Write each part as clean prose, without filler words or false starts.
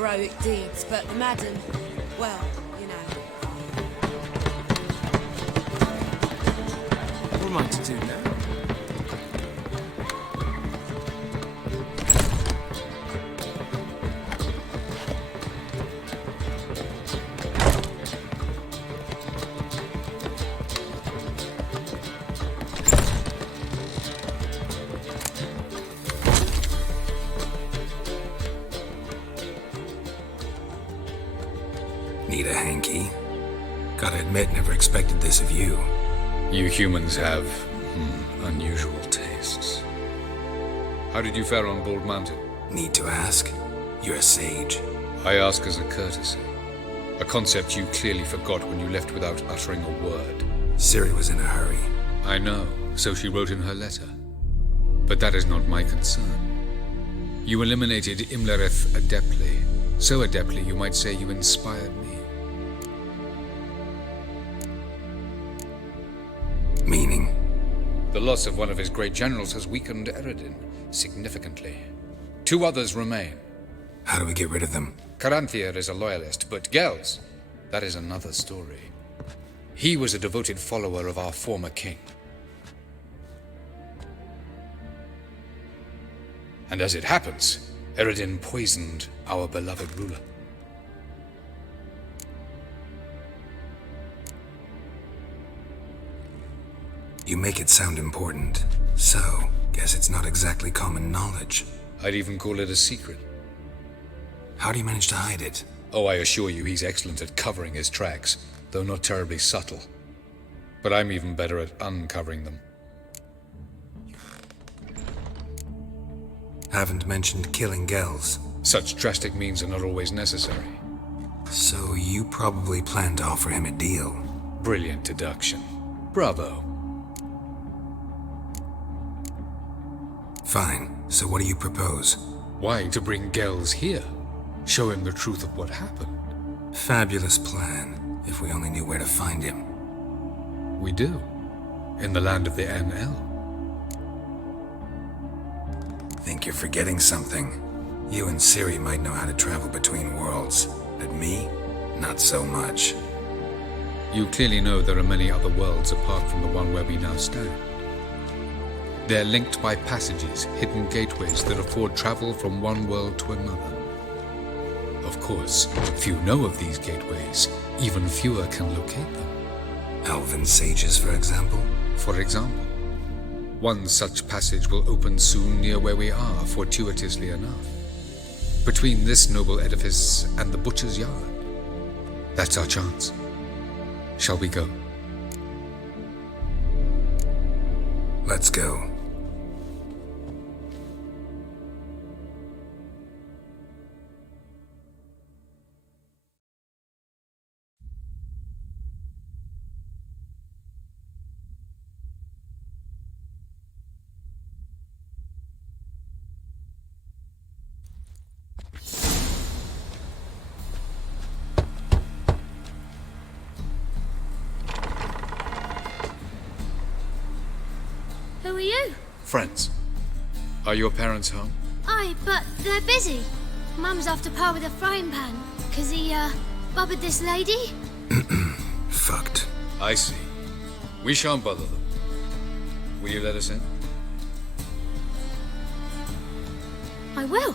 heroic deeds, but the Madden, well, you know. What am I to do now? Need a hanky? Gotta admit, never expected this of you. You humans have unusual tastes. How did you fare on Bald Mountain? Need to ask? You're a sage. I ask as a courtesy. A concept you clearly forgot when you left without uttering a word. Ciri was in a hurry. I know, so she wrote in her letter. But that is not my concern. You eliminated Imlerith adeptly. So adeptly, you might say you inspired me. Meaning? The loss of one of his great generals has weakened Eredin significantly. 2 others remain. How do we get rid of them? Caranthir is a loyalist, but Gels, that is another story. He was a devoted follower of our former king. And as it happens, Eredin poisoned our beloved ruler. You make it sound important. So, guess it's not exactly common knowledge. I'd even call it a secret. How do you manage to hide it? Oh, I assure you he's excellent at covering his tracks, though not terribly subtle. But I'm even better at uncovering them. Haven't mentioned killing Gels. Such drastic means are not always necessary. So you probably plan to offer him a deal. Brilliant deduction. Bravo. Fine. So what do you propose? Why, to bring Gels here? Show him the truth of what happened. Fabulous plan, if we only knew where to find him. We do. In the land of the NL. Think you're forgetting something. You and Ciri might know how to travel between worlds, but me? Not so much. You clearly know there are many other worlds apart from the one where we now stand. They're linked by passages, hidden gateways that afford travel from one world to another. Of course, few know of these gateways, even fewer can locate them. Elven sages, for example? For example. One such passage will open soon near where we are, fortuitously enough. Between this noble edifice and the butcher's yard. That's our chance. Shall we go? Let's go. Who are you? Friends. Are your parents home? Aye, but they're busy. Mum's after Pa with a frying pan, 'cause he, bubbered this lady. Fucked. I see. We shan't bother them. Will you let us in? I will.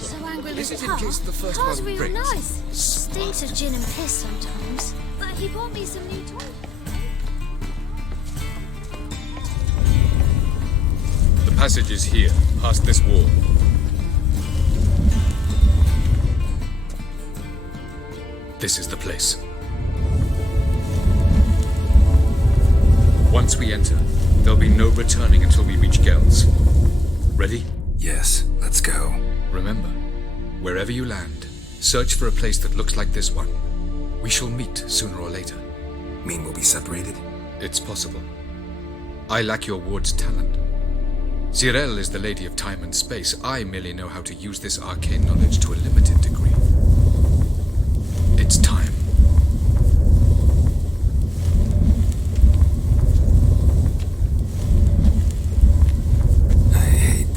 So angry with Isn't it Pa. in case the first Pa's one real breaks? nice. Stinks of gin and piss sometimes. But he bought me some new toys. The passage is here, past this wall. This is the place. Once we enter, there'll be no returning until we reach Gels. Ready? Yes, let's go. Remember, wherever you land, search for a place that looks like this one. We shall meet sooner or later. Mean we'll be separated? It's possible. I lack your ward's talent. Zirel is the lady of time and space. I merely know how to use this arcane knowledge to a limited degree. It's time. I hate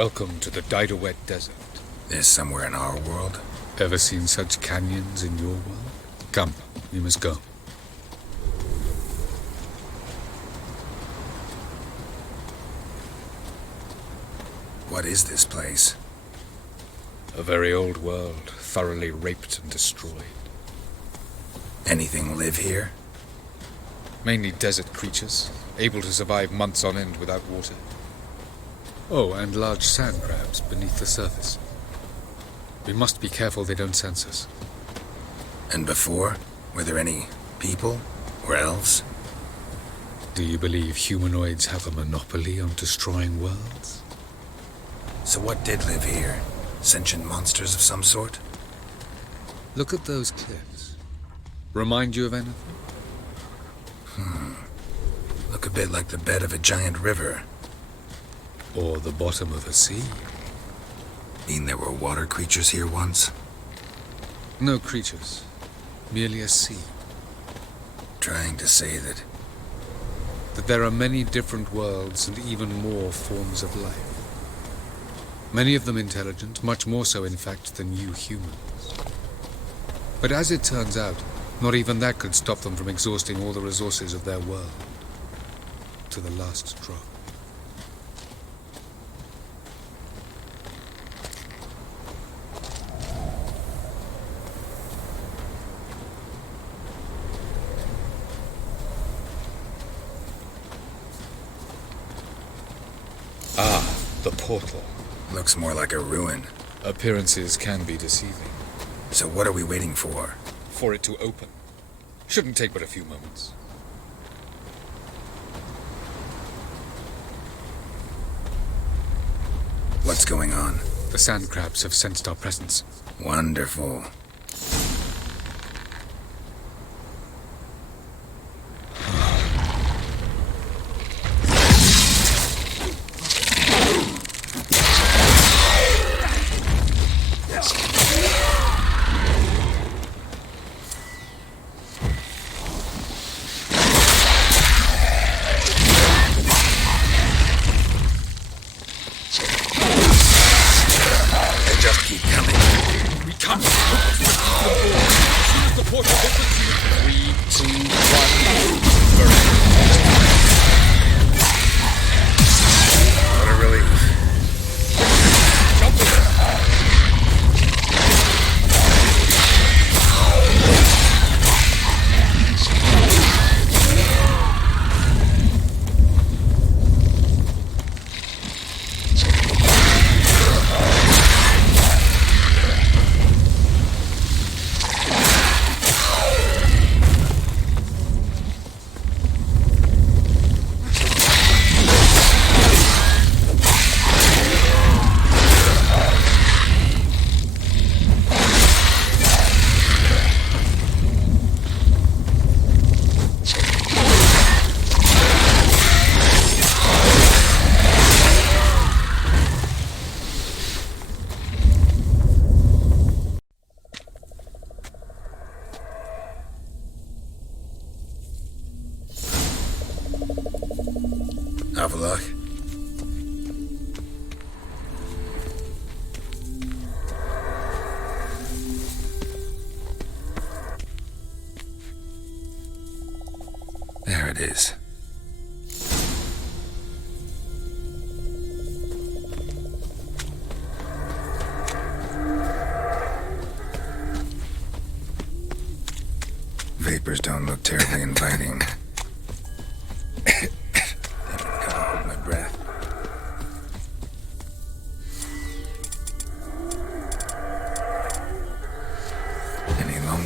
Welcome to the Diderwet Desert. This somewhere in our world? Ever seen such canyons in your world? Come, we must go. What is this place? A very old world, thoroughly raped and destroyed. Anything live here? Mainly desert creatures, able to survive months on end without water. Oh, and large sand crabs beneath the surface. We must be careful they don't sense us. And before? Were there any people? Or elves? Do you believe humanoids have a monopoly on destroying worlds? So what did live here? Sentient monsters of some sort? Look at those cliffs. Remind you of anything? Look a bit like the bed of a giant river. Or the bottom of a sea? Mean there were water creatures here once? No creatures. Merely a sea. Trying to say that There are many different worlds and even more forms of life. Many of them intelligent, much more so in fact than you humans. But as it turns out, not even that could stop them from exhausting all the resources of their world. To the last drop. Ah, the portal. looks more like a ruin. Appearances can be deceiving. So what are we waiting for? For it to open. Shouldn't take but a few moments. What's going on? The sand crabs have sensed our presence. Wonderful. Have a look. There it is. Vapors don't look terribly inviting.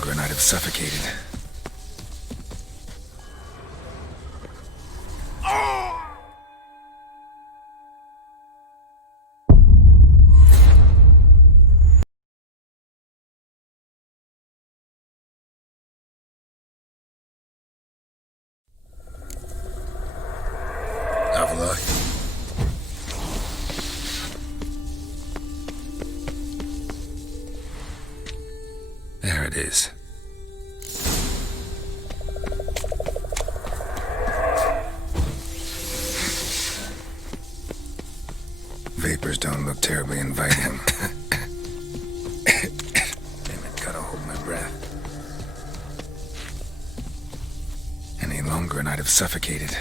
And I'd have suffocated. Have a look. There it is. Vapors don't look terribly inviting. Damn it, gotta hold my breath. Any longer and I'd have suffocated.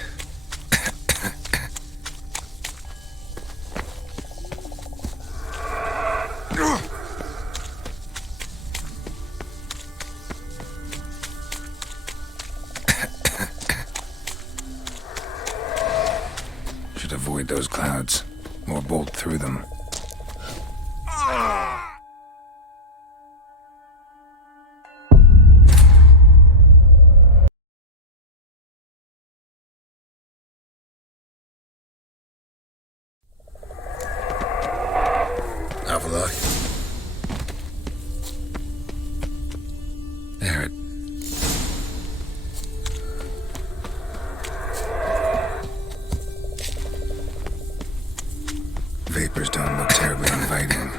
Should avoid those clouds, or bolt through them. Avila. There it. Vapors don't look terribly inviting.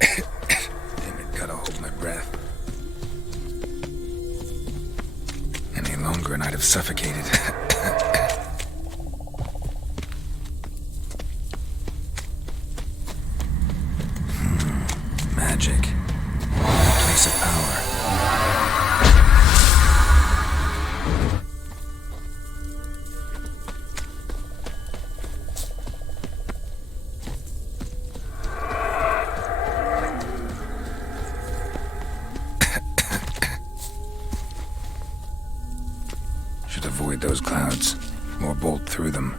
Damn it, gotta hold my breath. Any longer and I'd have suffocated. Magic. A place of power. Should avoid those clouds, or bolt through them.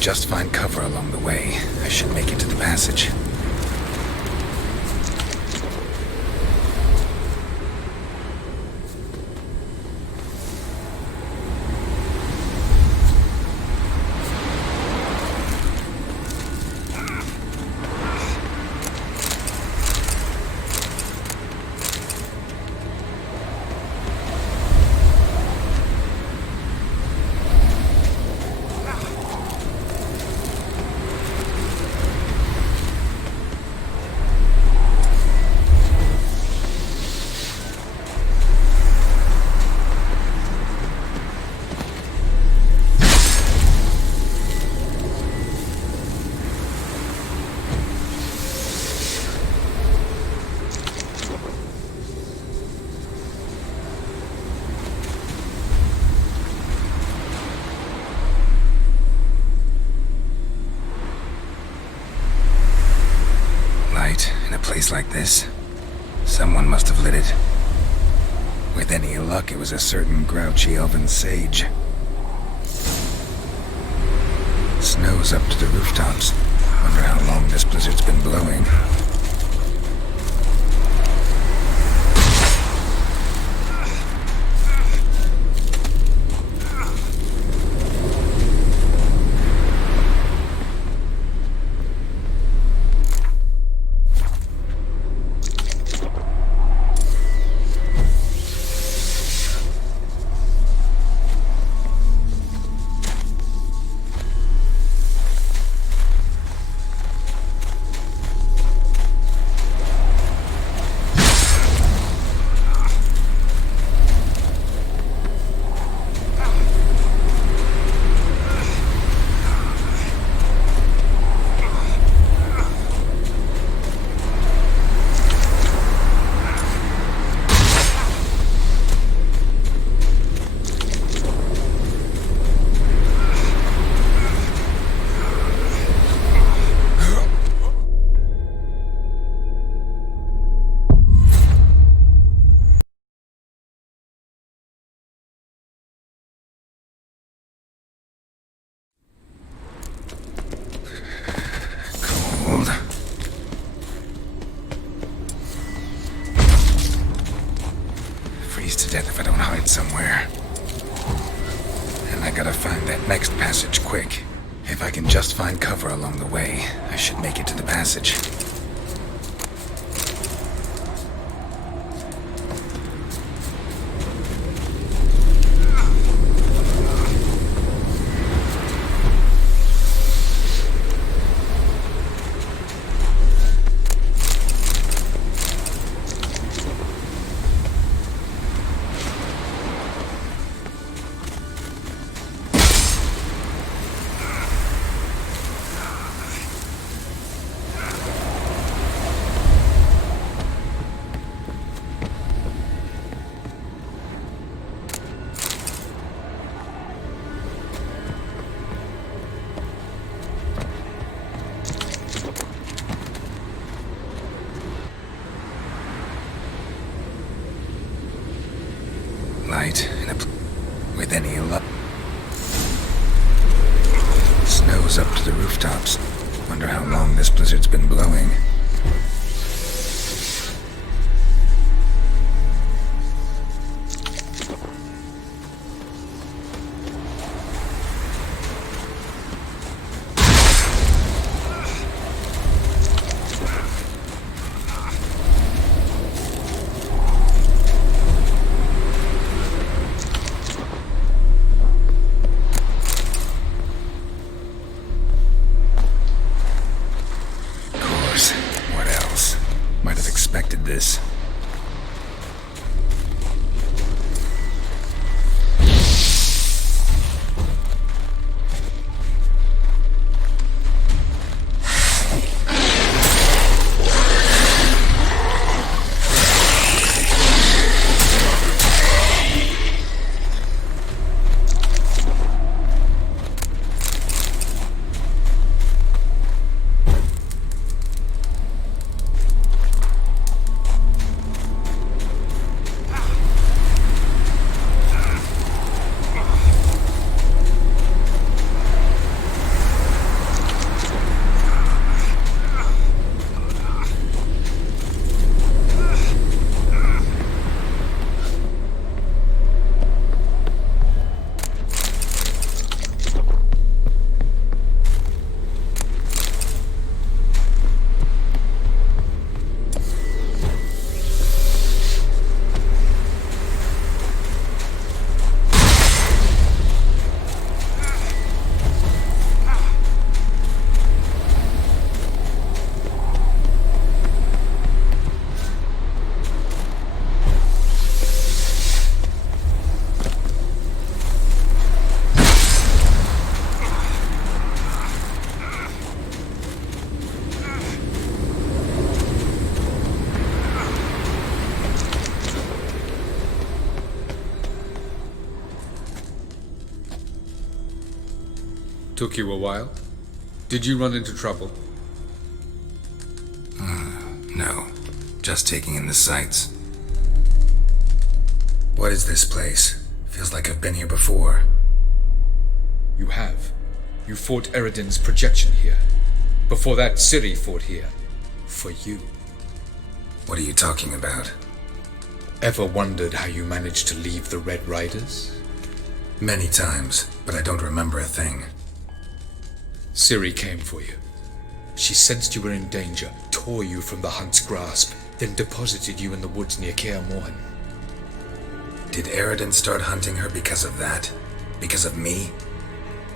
Just find cover along the way. I should make it to the passage. Place like this, someone must have lit it. With any luck, it was a certain grouchy elven sage. Snow's up to the rooftops. Wonder how long this blizzard's been blowing. freeze to death if I don't hide somewhere. And I gotta find that next passage quick. If I can just find cover along the way, I should make it to the passage. Light in a with any luck. Snow's up to the rooftops. Wonder how long this blizzard's been blowing. This. Took you a while? Did you run into trouble? No. Just taking in the sights. What is this place? Feels like I've been here before. You have. You fought Eridan's projection here. Before that, Ciri fought here. For you. What are you talking about? Ever wondered how you managed to leave the Red Riders? Many times, but I don't remember a thing. Ciri came for you. She sensed you were in danger, tore you from the Hunt's grasp, then deposited you in the woods near Kaer Morhen. Did Eridan start hunting her because of that? Because of me?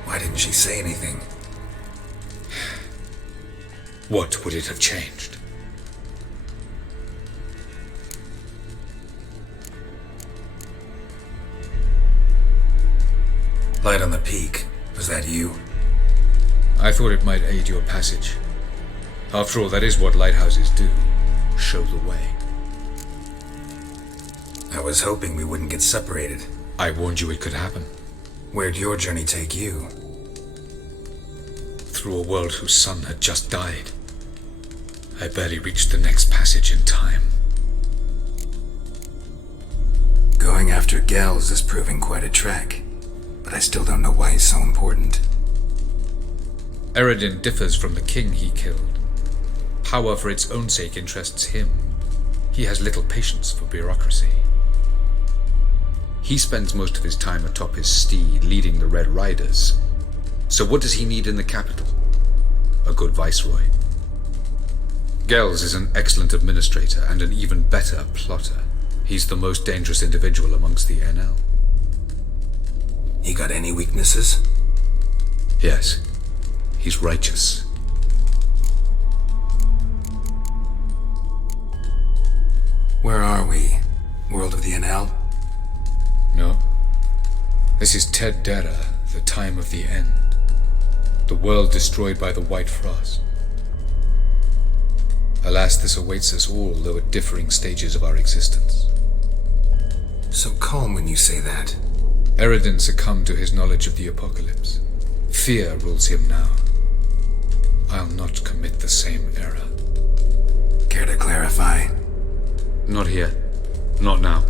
Why didn't she say anything? What would it have changed? Light on the peak. Was that you? I thought it might aid your passage. After all, that is what lighthouses do. Show the way. I was hoping we wouldn't get separated. I warned you it could happen. Where'd your journey take you? Through a world whose sun had just died. I barely reached the next passage in time. Going after Gels is proving quite a trek, but I still don't know why he's so important. Eridan differs from the king he killed. Power for its own sake interests him. He has little patience for bureaucracy. He spends most of his time atop his steed, leading the Red Riders. So what does he need in the capital? A good viceroy. Gels is an excellent administrator and an even better plotter. He's the most dangerous individual amongst the NL. He got any weaknesses? Yes, he's righteous. Where are we? World of the NL? No. This is Ted Dera, the time of the end. The world destroyed by the White Frost. Alas, this awaits us all, though at differing stages of our existence. So calm when you say that. Eredin succumbed to his knowledge of the apocalypse. Fear rules him now. I'll not commit the same error. Care to clarify? Not here. Not now.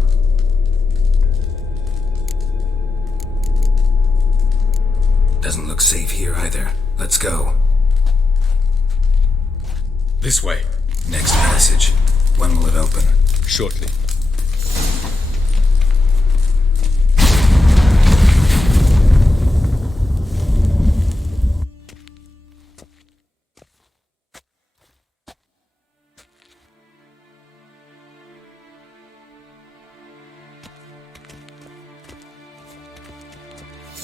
Doesn't look safe here either. Let's go. This way. Next passage. When will it open? Shortly.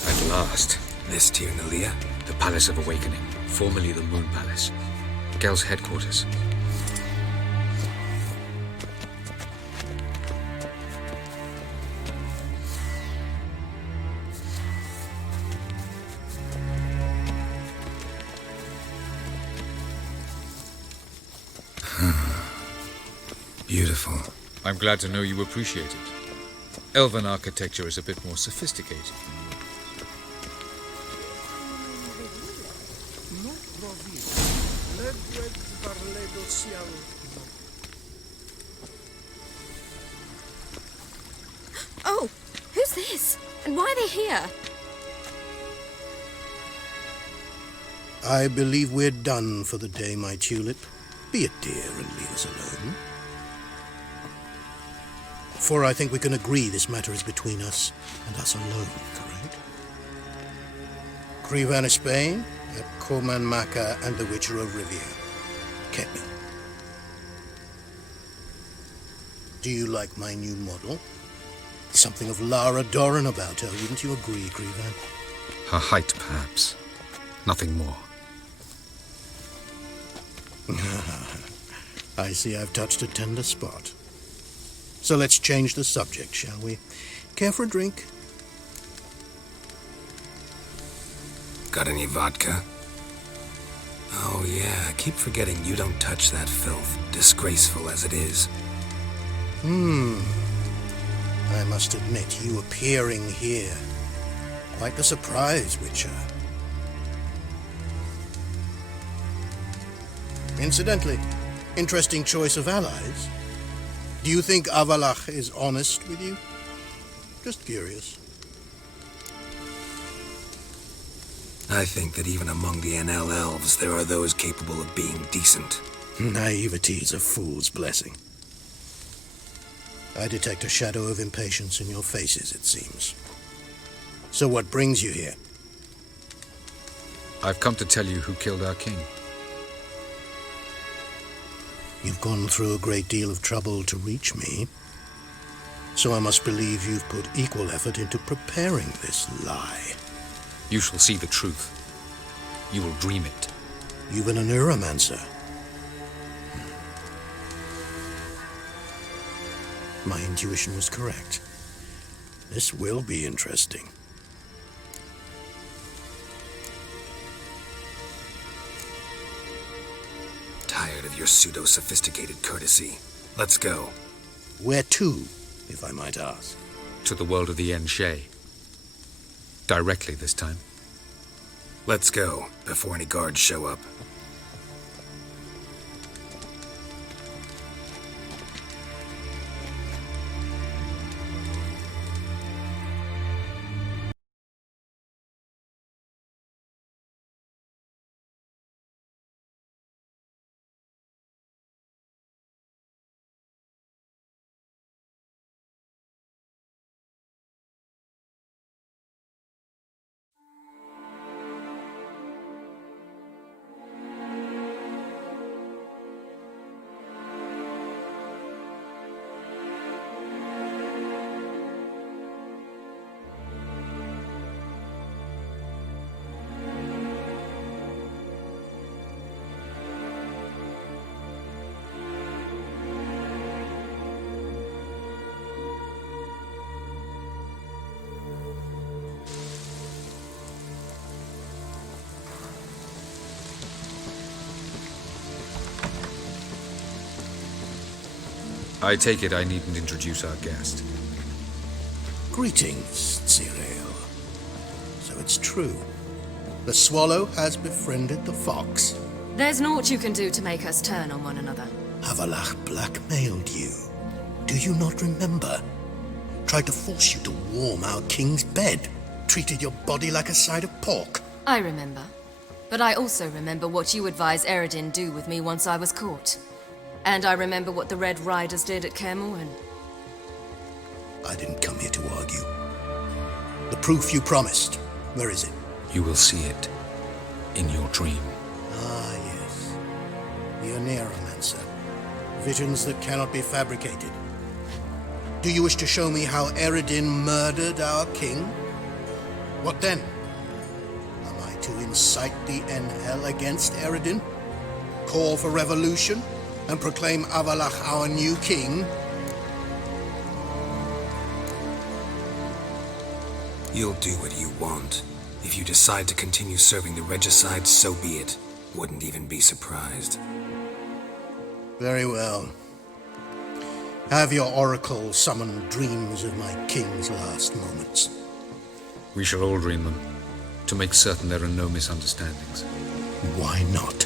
At last. This Tirnalia? The Palace of Awakening, formerly the Moon Palace. Gel's headquarters. Beautiful. I'm glad to know you appreciate it. Elven architecture is a bit more sophisticated. Oh, who's this? And why are they here? I believe we're done for the day, my tulip. Be a dear and leave us alone. For I think we can agree this matter is between us and us alone, correct? Krivan of Spain, at Koman Maka and the Witcher of Rivia. Get me. Do you like my new model? Something of Lara Doran about her, wouldn't you agree, Krivan? Her height, perhaps. Nothing more. I see I've touched a tender spot. So let's change the subject, shall we? Care for a drink? Got any vodka? Oh yeah, I keep forgetting you don't touch that filth, disgraceful as it is. I must admit, you appearing here, quite a surprise, Witcher. Incidentally, interesting choice of allies. Do you think Avalach is honest with you? Just curious. I think that even among the NL elves, there are those capable of being decent. Naivety is a fool's blessing. I detect a shadow of impatience in your faces, it seems. So what brings you here? I've come to tell you who killed our king. You've gone through a great deal of trouble to reach me. So I must believe you've put equal effort into preparing this lie. You shall see the truth. You will dream it. You've been a neuromancer. My intuition was correct. This will be interesting. Tired of your pseudo-sophisticated courtesy. Let's go. Where to, if I might ask? To the world of the Enshe. Directly this time. Let's go, before any guards show up. I take it I needn't introduce our guest. Greetings, Cyril. So it's true. The swallow has befriended the fox. There's naught you can do to make us turn on one another. Avalach blackmailed you. Do you not remember? Tried to force you to warm our king's bed. Treated your body like a side of pork. I remember. But I also remember what you advised Eredin do with me once I was caught. And I remember what the Red Riders did at Kaer Morhen. I didn't come here to argue. The proof you promised, where is it? You will see it in your dream. Ah, yes. The Oneiromancer. Visions that cannot be fabricated. Do you wish to show me how Eredin murdered our king? What then? Am I to incite the Enhel against Eredin? Call for revolution? And proclaim Avalach our new king? You'll do what you want. If you decide to continue serving the regicide, so be it. Wouldn't even be surprised. Very well. Have your oracle summon dreams of my king's last moments. We shall all dream them, to make certain there are no misunderstandings. Why not?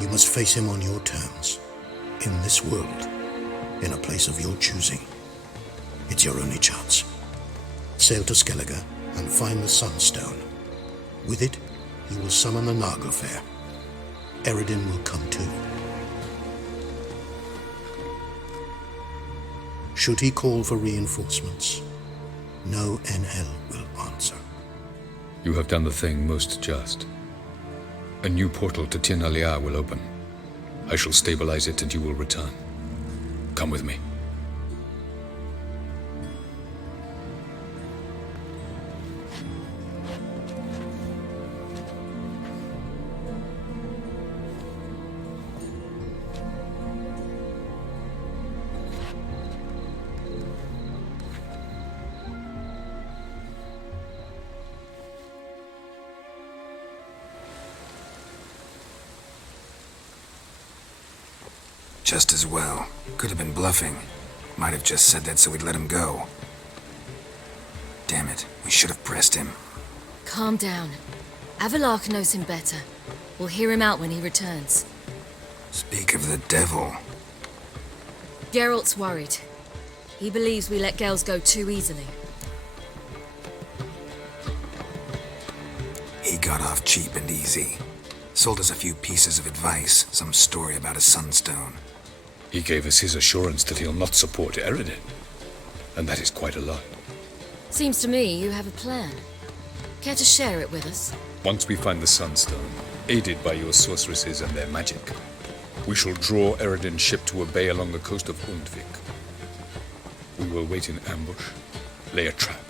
You must face him on your terms. In this world. In a place of your choosing. It's your only chance. Sail to Skellige and find the Sunstone. With it, you will summon the Nagelfair. Eredin will come too. Should he call for reinforcements, no Enhel will answer. You have done the thing most just. A new portal to Tin Alia will open. I shall stabilize it and you will return. Come with me. Just as well. Could have been bluffing. Might have just said that so we'd let him go. Damn it, we should have pressed him. Calm down. Avalach knows him better. We'll hear him out when he returns. Speak of the devil. Geralt's worried. He believes we let girls go too easily. He got off cheap and easy. Sold us a few pieces of advice, some story about a sunstone. He gave us his assurance that he'll not support Eredin. And that is quite a lot. Seems to me you have a plan. Care to share it with us? Once we find the Sunstone, aided by your sorceresses and their magic, we shall draw Eredin's ship to a bay along the coast of Undvik. We will wait in ambush, lay a trap.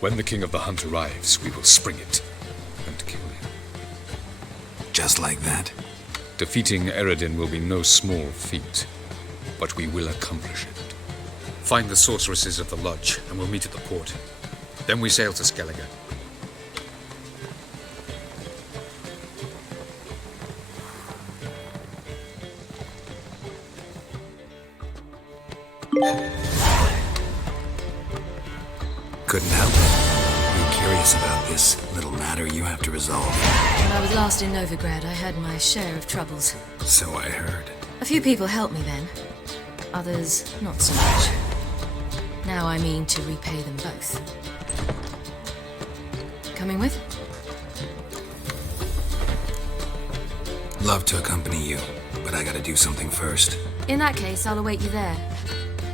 When the King of the Hunt arrives, we will spring it and kill him. Just like that? Defeating Eredin will be no small feat, but we will accomplish it. Find the sorceresses of the lodge, and we'll meet at the port. Then we sail to Skellige. Couldn't help it. You curious about this little matter you have to resolve. When I was last in Novigrad, I had my share of troubles. So I heard. A few people helped me then. Others, not so much. Now I mean to repay them both. Coming with? Love to accompany you, but I gotta do something first. In that case, I'll await you there.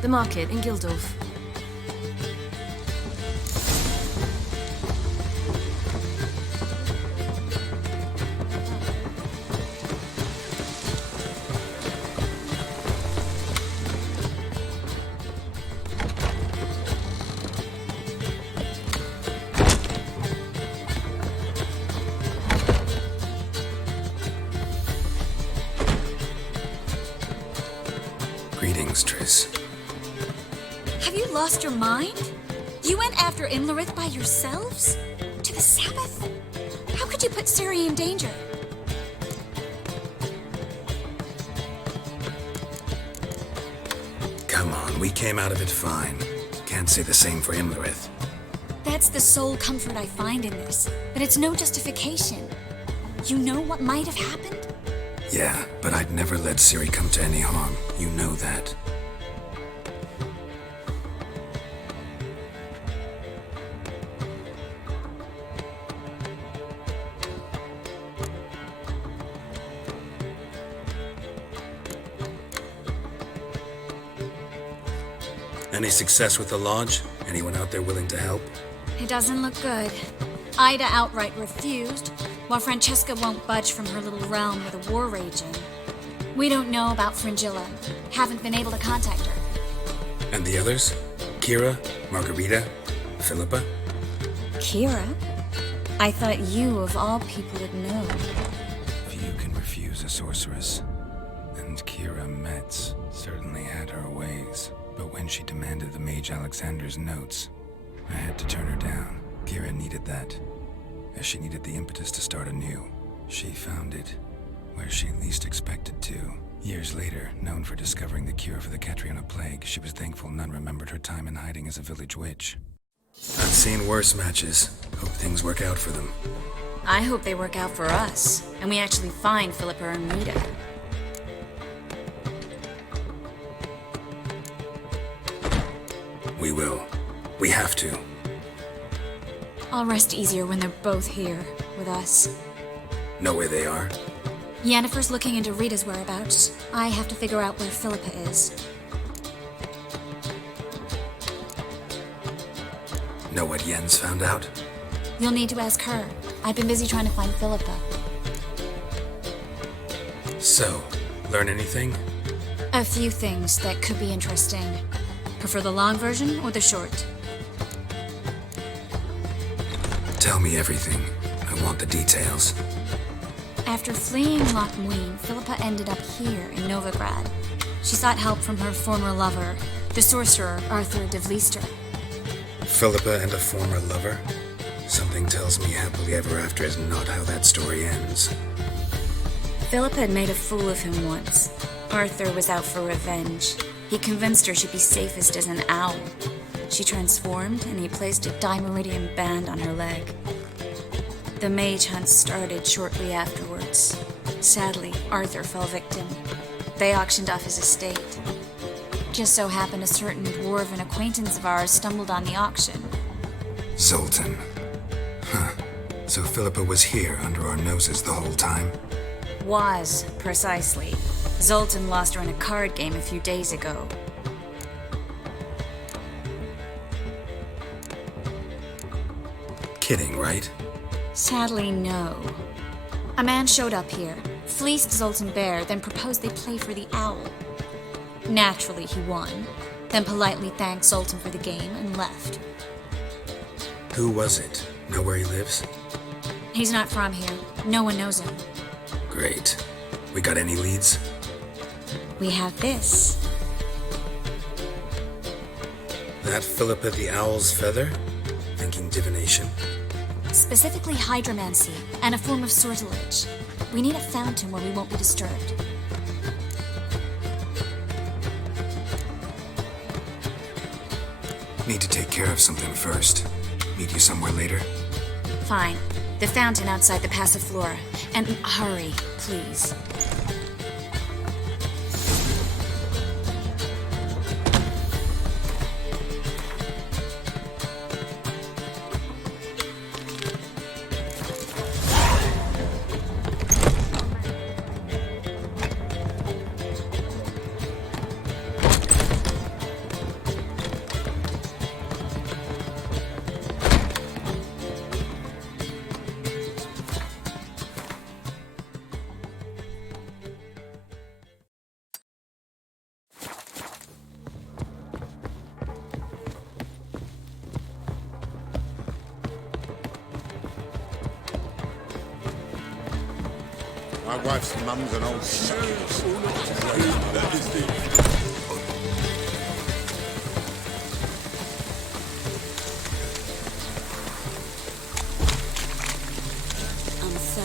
The market in Gildorf. Greetings, Triss. Have you lost your mind? You went after Imlerith by yourselves? To the Sabbath? How could you put Ciri in danger? Come on, we came out of it fine. Can't say the same for Imlerith. That's the sole comfort I find in this, but it's no justification. You know what might have happened? Yeah, but I'd never let Ciri come to any harm. You know that. Any success with the lodge? Anyone out there willing to help? It doesn't look good. Ida outright refused, while Francesca won't budge from her little realm with a war raging. We don't know about Fringilla. Haven't been able to contact her. And the others? Kira? Margarita? Philippa? Kira? I thought you, of all people, would know. Few can refuse a sorceress. And Kira Metz certainly had her ways. But when she demanded the Mage Alexander's notes, I had to turn her down. Kira needed that, as she needed the impetus to start anew. She found it where she least expected to. Years later, known for discovering the cure for the Catriona plague, she was thankful none remembered her time in hiding as a village witch. I've seen worse matches. Hope things work out for them. I hope they work out for us, and we actually find Philippa and Rita. We will. We have to. I'll rest easier when they're both here, with us. Know where they are? Yennefer's looking into Rita's whereabouts. I have to figure out where Philippa is. Know what Yen's found out? You'll need to ask her. I've been busy trying to find Philippa. So, learn anything? A few things that could be interesting. Prefer the long version or the short? Tell me everything. I want the details. After fleeing Loch Muin, Philippa ended up here in Novigrad. She sought help from her former lover, the sorcerer Arthur de Vlister. Philippa and a former lover? Something tells me happily ever after is not how that story ends. Philippa had made a fool of him once. Arthur was out for revenge. He convinced her she'd be safest as an owl. She transformed, and he placed a dimeridium band on her leg. The mage hunt started shortly afterwards. Sadly, Arthur fell victim. They auctioned off his estate. Just so happened a certain dwarven acquaintance of ours stumbled on the auction. Zoltan. Huh. So Philippa was here under our noses the whole time? Was, precisely. Zoltan lost her in a card game a few days ago. Kidding, right? Sadly, no. A man showed up here, fleeced Zoltan bare, then proposed they play for the owl. Naturally, he won, then politely thanked Zoltan for the game and left. Who was it? Know where he lives? He's not from here. No one knows him. Great. We got any leads? We have this. That Philippa the Owl's feather? Thinking divination? Specifically hydromancy, and a form of sortilege. We need a fountain where we won't be disturbed. Need to take care of something first. Meet you somewhere later? Fine. The fountain outside the Passiflora. And hurry, please. My wife's mum's an old sucker. I'm so...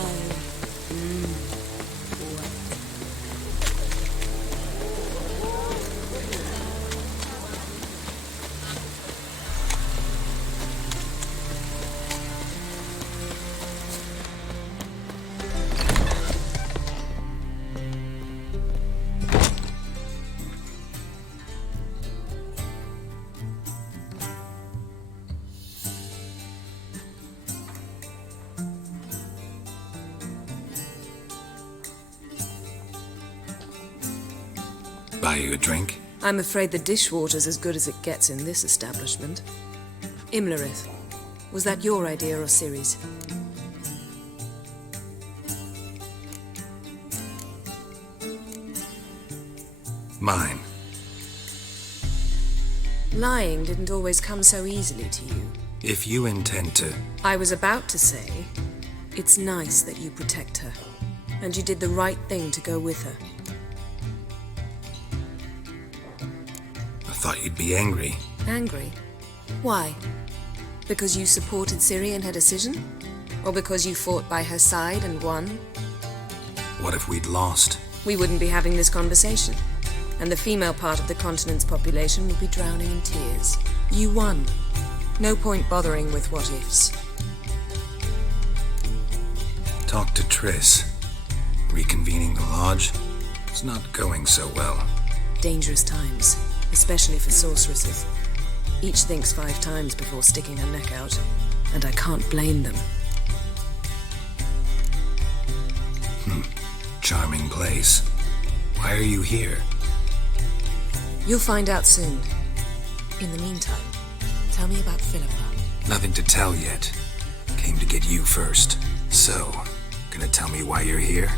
Buy you a drink? I'm afraid the dishwater's as good as it gets in this establishment. Imlerith, was that your idea or Ciri's? Mine. Lying didn't always come so easily to you. If you intend to... I was about to say, it's nice that you protect her. And you did the right thing to go with her. I thought you'd be angry. Angry? Why? Because you supported Ciri in her decision? Or because you fought by her side and won? What if we'd lost? We wouldn't be having this conversation. And the female part of the continent's population would be drowning in tears. You won. No point bothering with what-ifs. Talk to Triss. Reconvening the lodge. It's not going so well. Dangerous times, especially for sorceresses. Each thinks 5 times before sticking her neck out, and I can't blame them. Charming place. Why are you here? You'll find out soon. In the meantime, tell me about Philippa. Nothing to tell yet. Came to get you first. So, gonna tell me why you're here?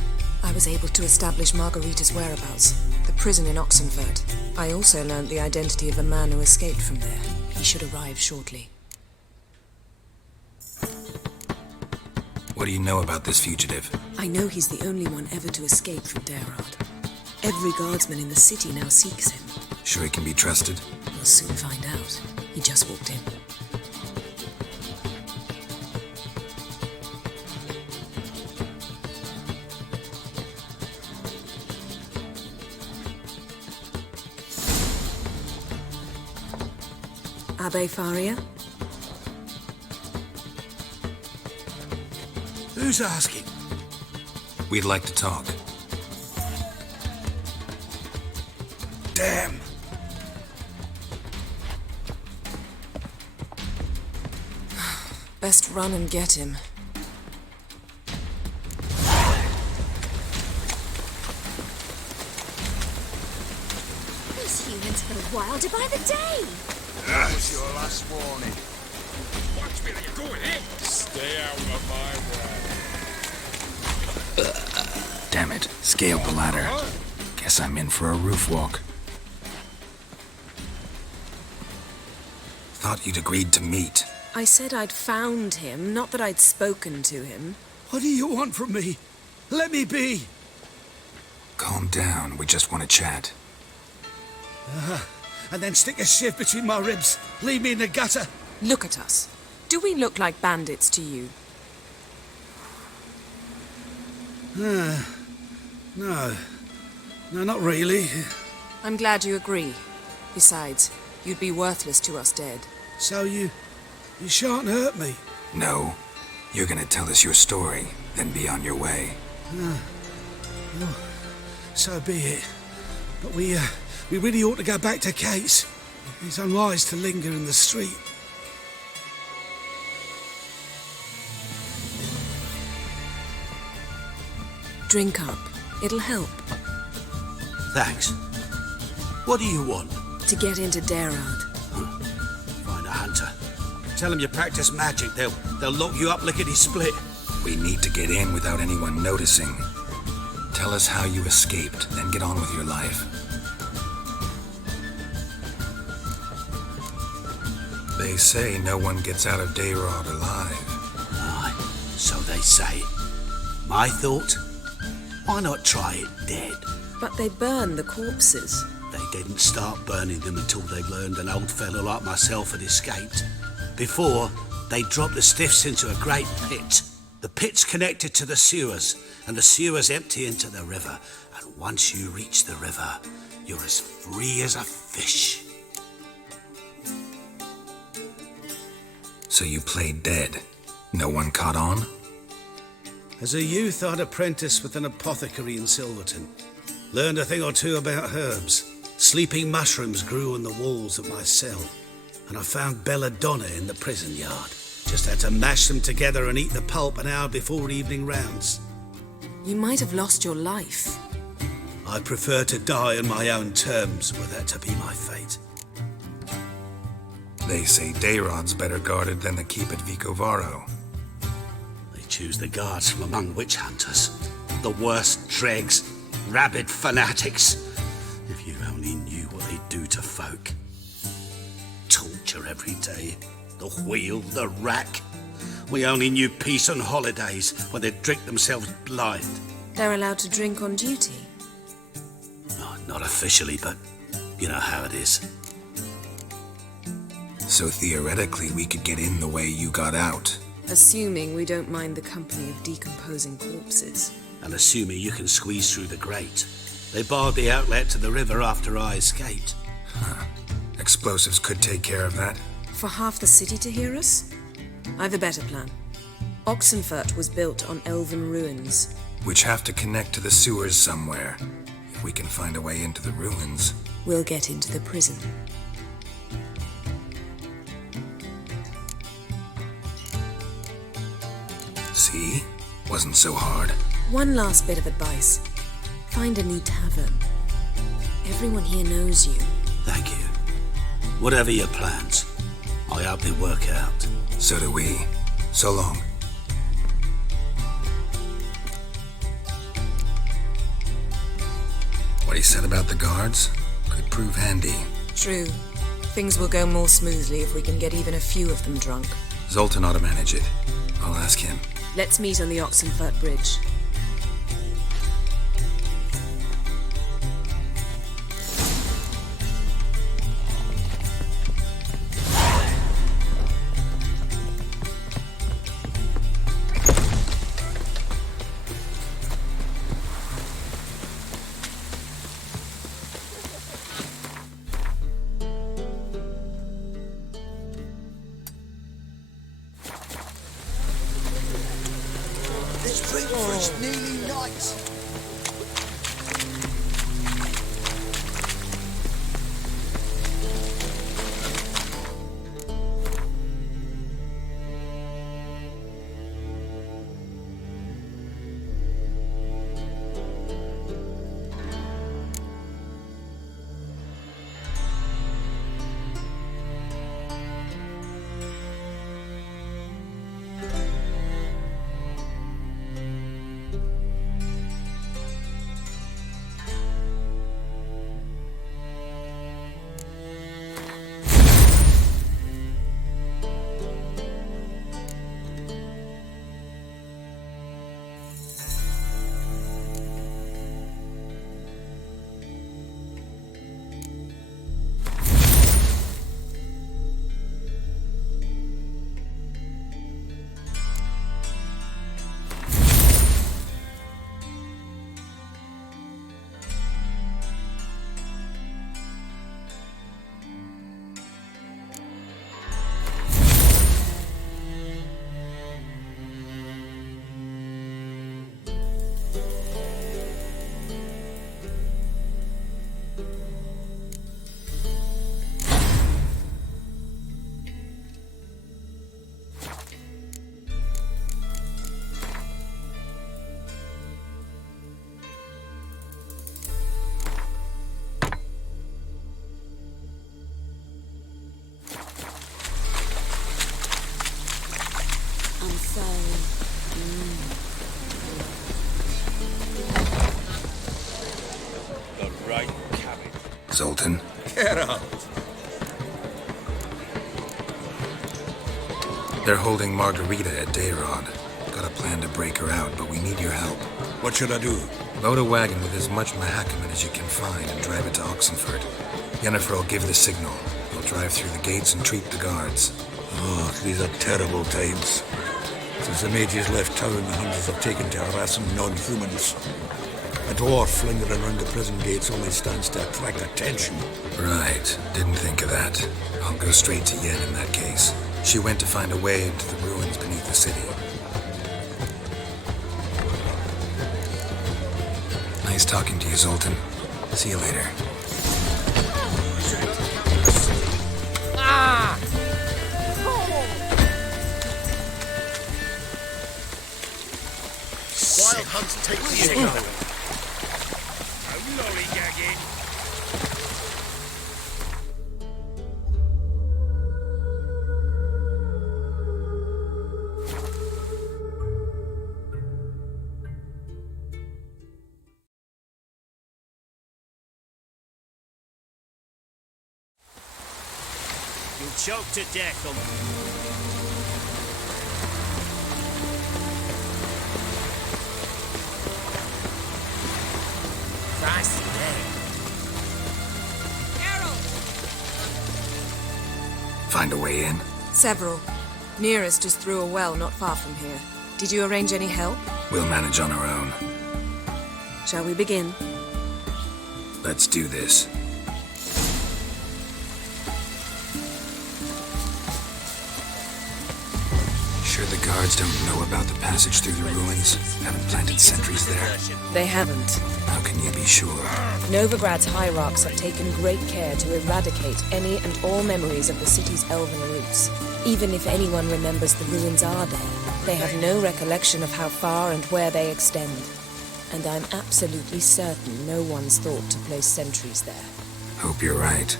I was able to establish Margarita's whereabouts, the prison in Oxenfurt. I also learned the identity of a man who escaped from there. He should arrive shortly. What do you know about this fugitive? I know he's the only one ever to escape from Geralt. Every guardsman in the city now seeks him. Sure he can be trusted? We'll soon find out. He just walked in. Abbe Faria? Who's asking? We'd like to talk. Damn. Best run and get him. These humans go wilder by the day. That was your last warning. Watch where you're going, eh? Stay out of my way. Damn it. Scaled the ladder. Guess I'm in for a roof walk. Thought you'd agreed to meet. I said I'd found him, not that I'd spoken to him. What do you want from me? Let me be. Calm down. We just want to chat. And then stick a sieve between my ribs. Leave me in the gutter. Look at us. Do we look like bandits to you? No. No, not really. I'm glad you agree. Besides, you'd be worthless to us dead. So you shan't hurt me. No. You're gonna tell us your story, then be on your way. So be it. But we really ought to go back to Kate's. It's unwise to linger in the street. Drink up. It'll help. Thanks. What do you want? To get into Geralt. Find a hunter. Tell them you practice magic. They'll lock you up lickety-split. We need to get in without anyone noticing. Tell us how you escaped, then get on with your life. They say no one gets out of Geralt alive. Aye, so they say. My thought? Why not try it dead? But they burn the corpses. They didn't start burning them until they learned an old fellow like myself had escaped. Before, they dropped the stiffs into a great pit. The pit's connected to the sewers, and the sewers empty into the river. And once you reach the river, you're as free as a fish. So you played dead. No one caught on? As a youth, I'd apprenticed with an apothecary in Silverton. Learned a thing or two about herbs. Sleeping mushrooms grew on the walls of my cell. And I found belladonna in the prison yard. Just had to mash them together and eat the pulp an hour before evening rounds. You might have lost your life. I prefer to die on my own terms, were that to be my fate. They say Dayrot's better guarded than the keep at Vicovaro. They choose the guards from among witch hunters. The worst dregs, rabid fanatics. If you only knew what they do to folk. Torture every day. The wheel, the rack. We only knew peace on holidays when they'd drink themselves blind. They're allowed to drink on duty. Oh, not officially, but you know how it is. So theoretically, we could get in the way you got out. Assuming we don't mind the company of decomposing corpses. And assuming you can squeeze through the grate. They barred the outlet to the river after I escaped. Huh. Explosives could take care of that. For half the city to hear us? I've a better plan. Oxenfurt was built on elven ruins. Which have to connect to the sewers somewhere. If we can find a way into the ruins. We'll get into the prison. See? Wasn't so hard. One last bit of advice. Find a new tavern. Everyone here knows you. Thank you. Whatever your plans, I hope they work out. So do we. So long. What he said about the guards could prove handy. True. Things will go more smoothly if we can get even a few of them drunk. Zoltan ought to manage it. I'll ask him. Let's meet on the Oxenfurt Bridge. Zoltan? Geralt! They're holding Margarita at Dayrod. Got a plan to break her out, but we need your help. What should I do? Load a wagon with as much Mahakaman as you can find and drive it to Oxenford. Yennefer will give the signal. We'll drive through the gates and treat the guards. Oh, these are terrible times. Since the mages left town, the hunters have taken to harassing non-humans. A dwarf lingering around the prison gates only stands to attract attention. Right. Didn't think of that. I'll go straight to Yen in that case. She went to find a way into the ruins beneath the city. Nice talking to you, Zoltan. See you later. Wild hunts take the air. I'm lollygagging. You'll choke to death on... Christ, Find a way in? Several. Nearest is through a well not far from here. Did you arrange any help? We'll manage on our own. Shall we begin? Let's do this. Sure the guards don't know about the passage through the ruins? Haven't planted sentries there? They haven't. How can you be sure? Novigrad's hierarchs have taken great care to eradicate any and all memories of the city's elven roots. Even if anyone remembers the ruins are there, they have no recollection of how far and where they extend. And I'm absolutely certain no one's thought to place sentries there. Hope you're right.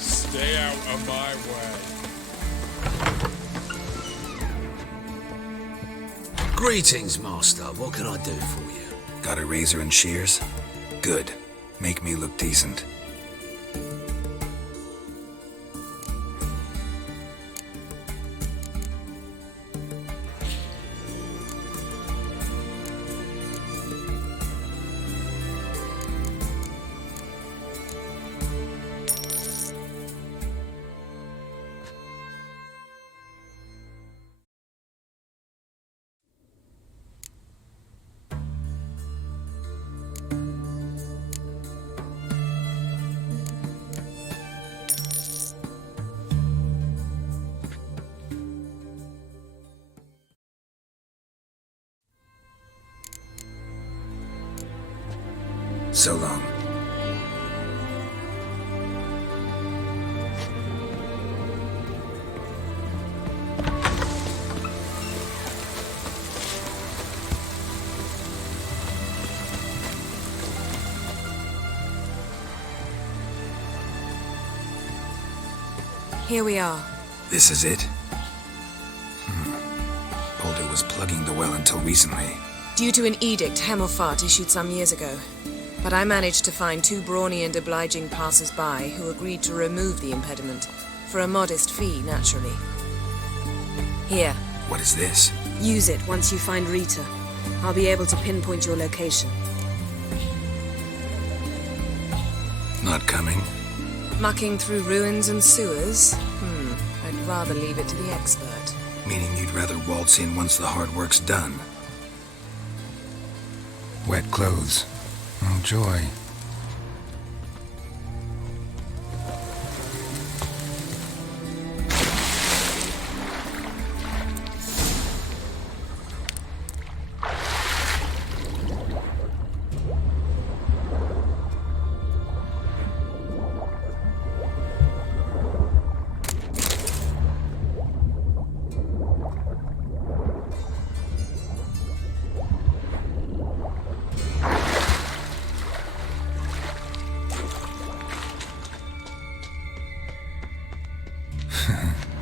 Stay out of my way. Greetings, Master. What can I do for you? Got a razor and shears? Good. Make me look decent. So long. Here we are. This is it? Boulder was plugging the well until recently. Due to an edict Hemmelfart issued some years ago. But I managed to find two brawny and obliging passers-by who agreed to remove the impediment. For a modest fee, naturally. Here. What is this? Use it once you find Rita. I'll be able to pinpoint your location. Not coming? Mucking through ruins and sewers? I'd rather leave it to the expert. Meaning you'd rather waltz in once the hard work's done. Wet clothes. Oh, joy.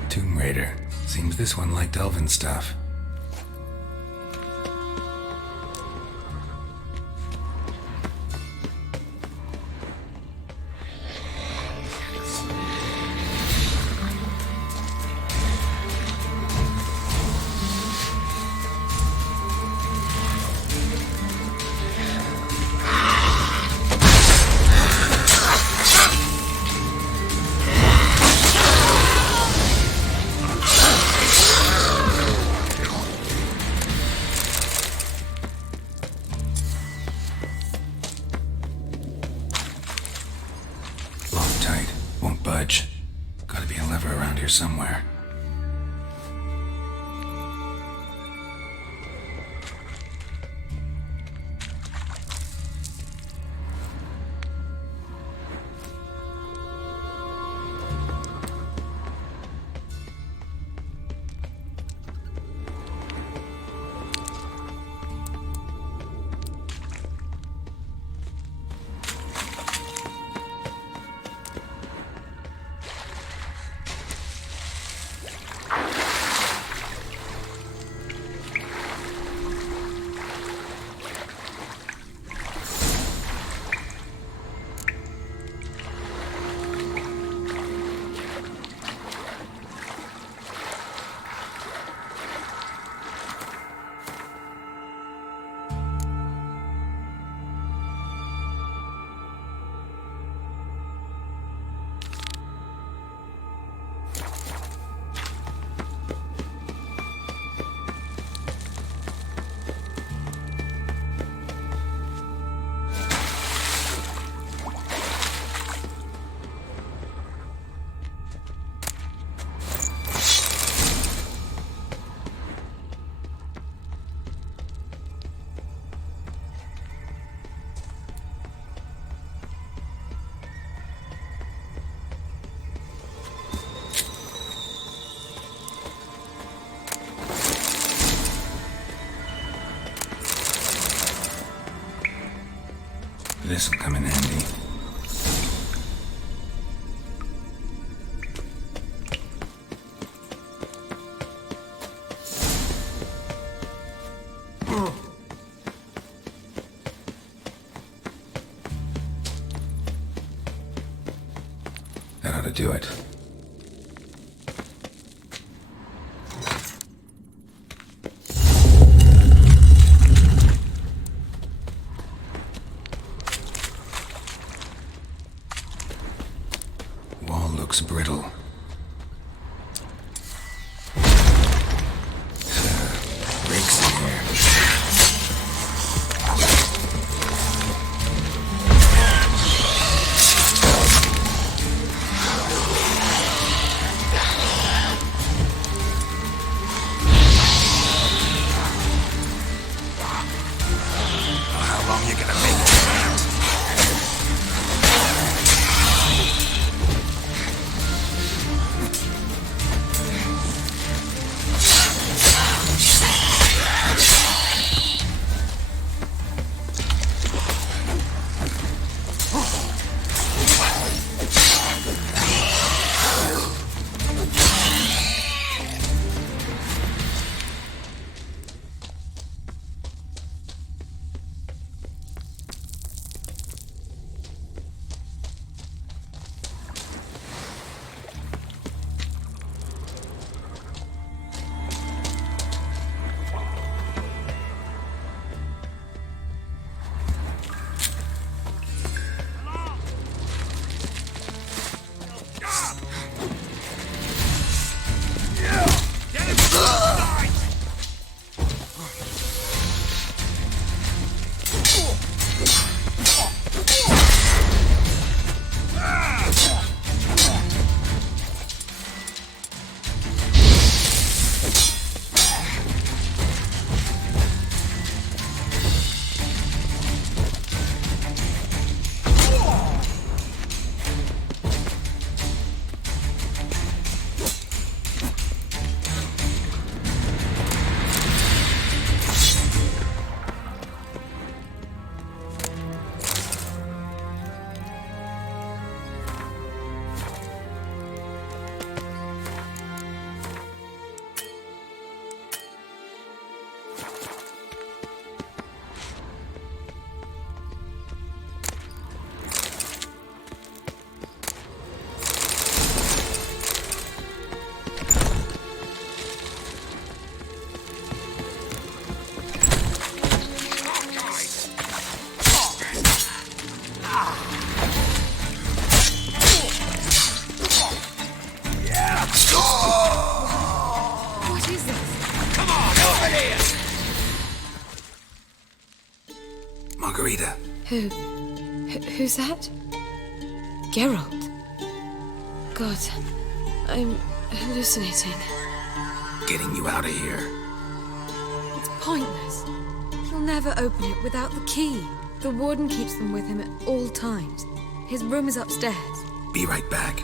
Tomb Raider. Seems this one liked elven stuff. here somewhere. This'll come in handy. That ought to do it. Looks brittle. Breaks in here. How long you gonna make it? Margarita. Who's that? Geralt. God, I'm hallucinating. Getting you out of here. It's pointless. He'll never open it without the key. The warden keeps them with him at all times. His room is upstairs. Be right back.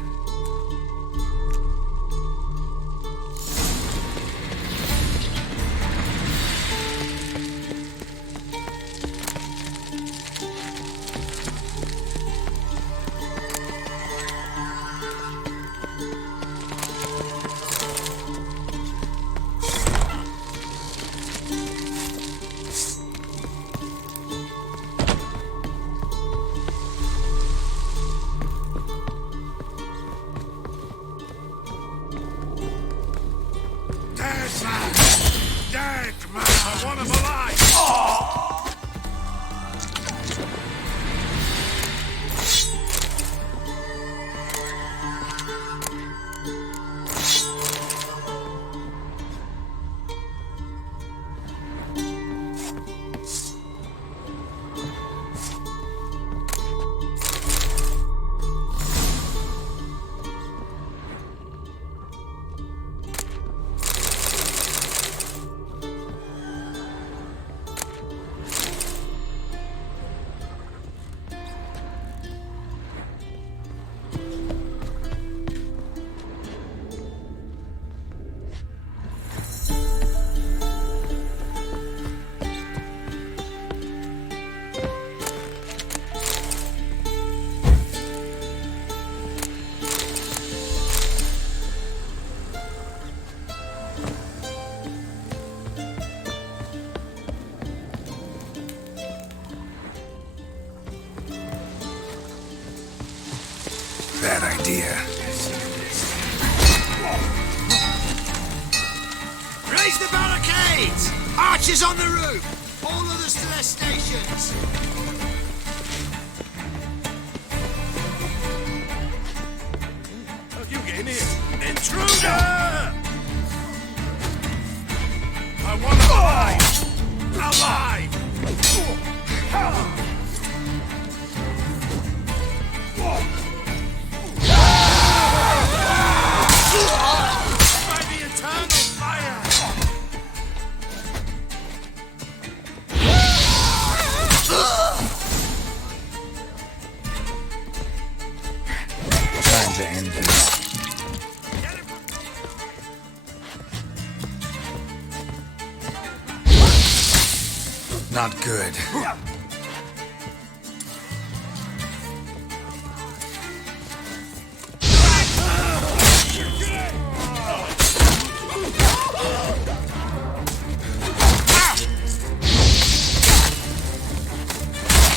Bad idea. Raise the barricades! Archers on the roof! All others to their stations! You get in here! Intruder! I want alive! Alive! By the eternal fire! Time to end this. Not good.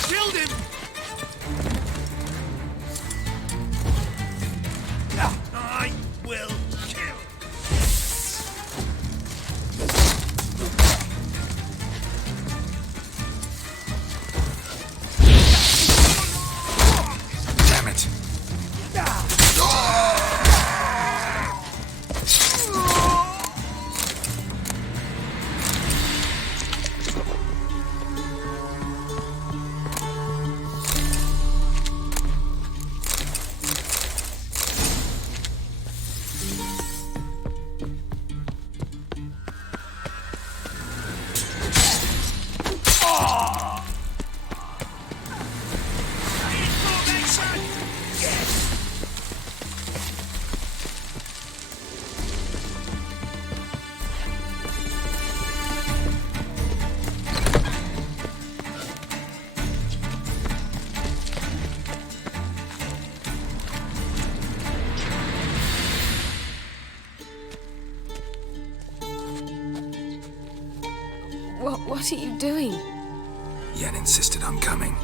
Killed him! I will kill! Damn it. What are you doing? Yen insisted on coming.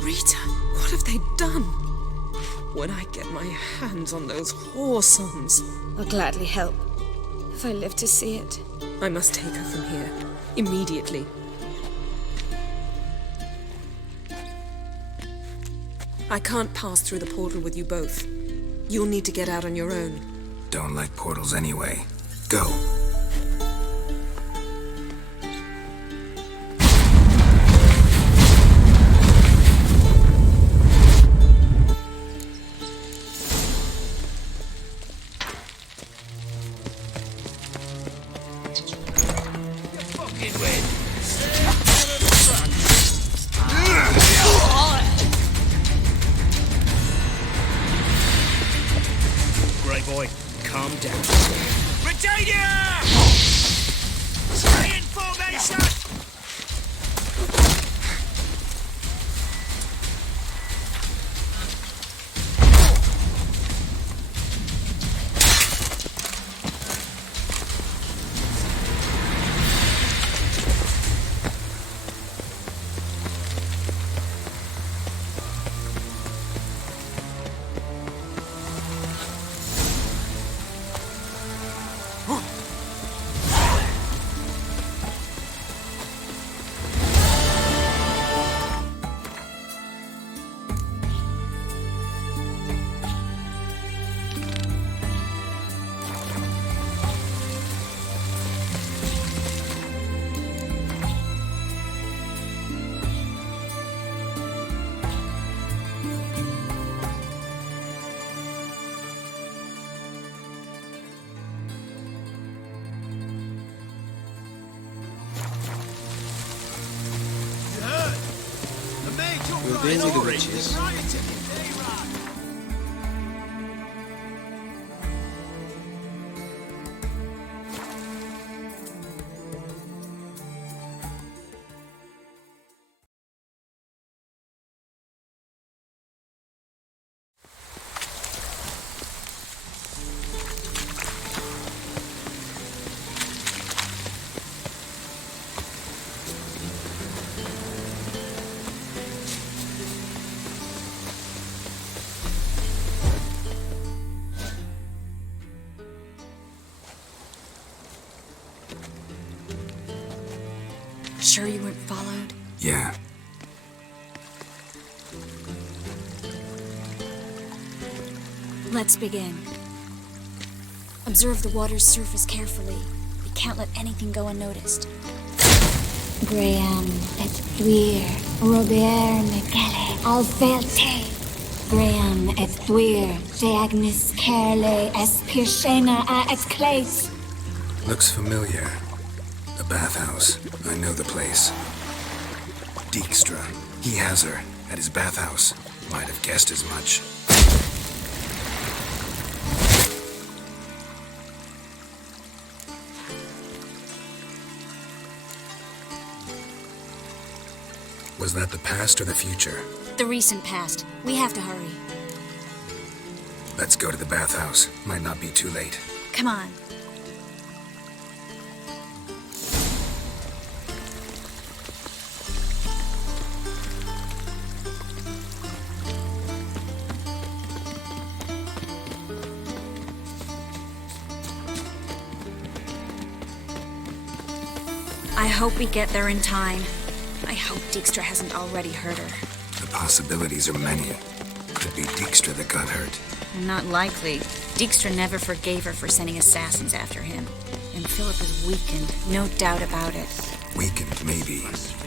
Rita, what have they done? When I get my hands on those whore sons, I'll gladly help. If I live to see it. I must take her from here. Immediately. I can't pass through the portal with you both. You'll need to get out on your own. Don't like portals anyway. Go. We'll deal with the witches. Sure you weren't followed? Yeah. Let's begin. Observe the water's surface carefully. We can't let anything go unnoticed. Graham et thuir, Robert Mekele, Alvelte. Graham et thuir, de agnis kerle, es pirshena a et clays. Looks familiar. The bathhouse. I know the place. Dijkstra. He has her at his bathhouse. Might have guessed as much. Was that the past or the future? The recent past. We have to hurry. Let's go to the bathhouse. Might not be too late. Come on. I hope we get there in time. I hope Dijkstra hasn't already hurt her. The possibilities are many. Could be Dijkstra that got hurt. Not likely. Dijkstra never forgave her for sending assassins after him. And Philip is weakened, no doubt about it. Weakened, maybe,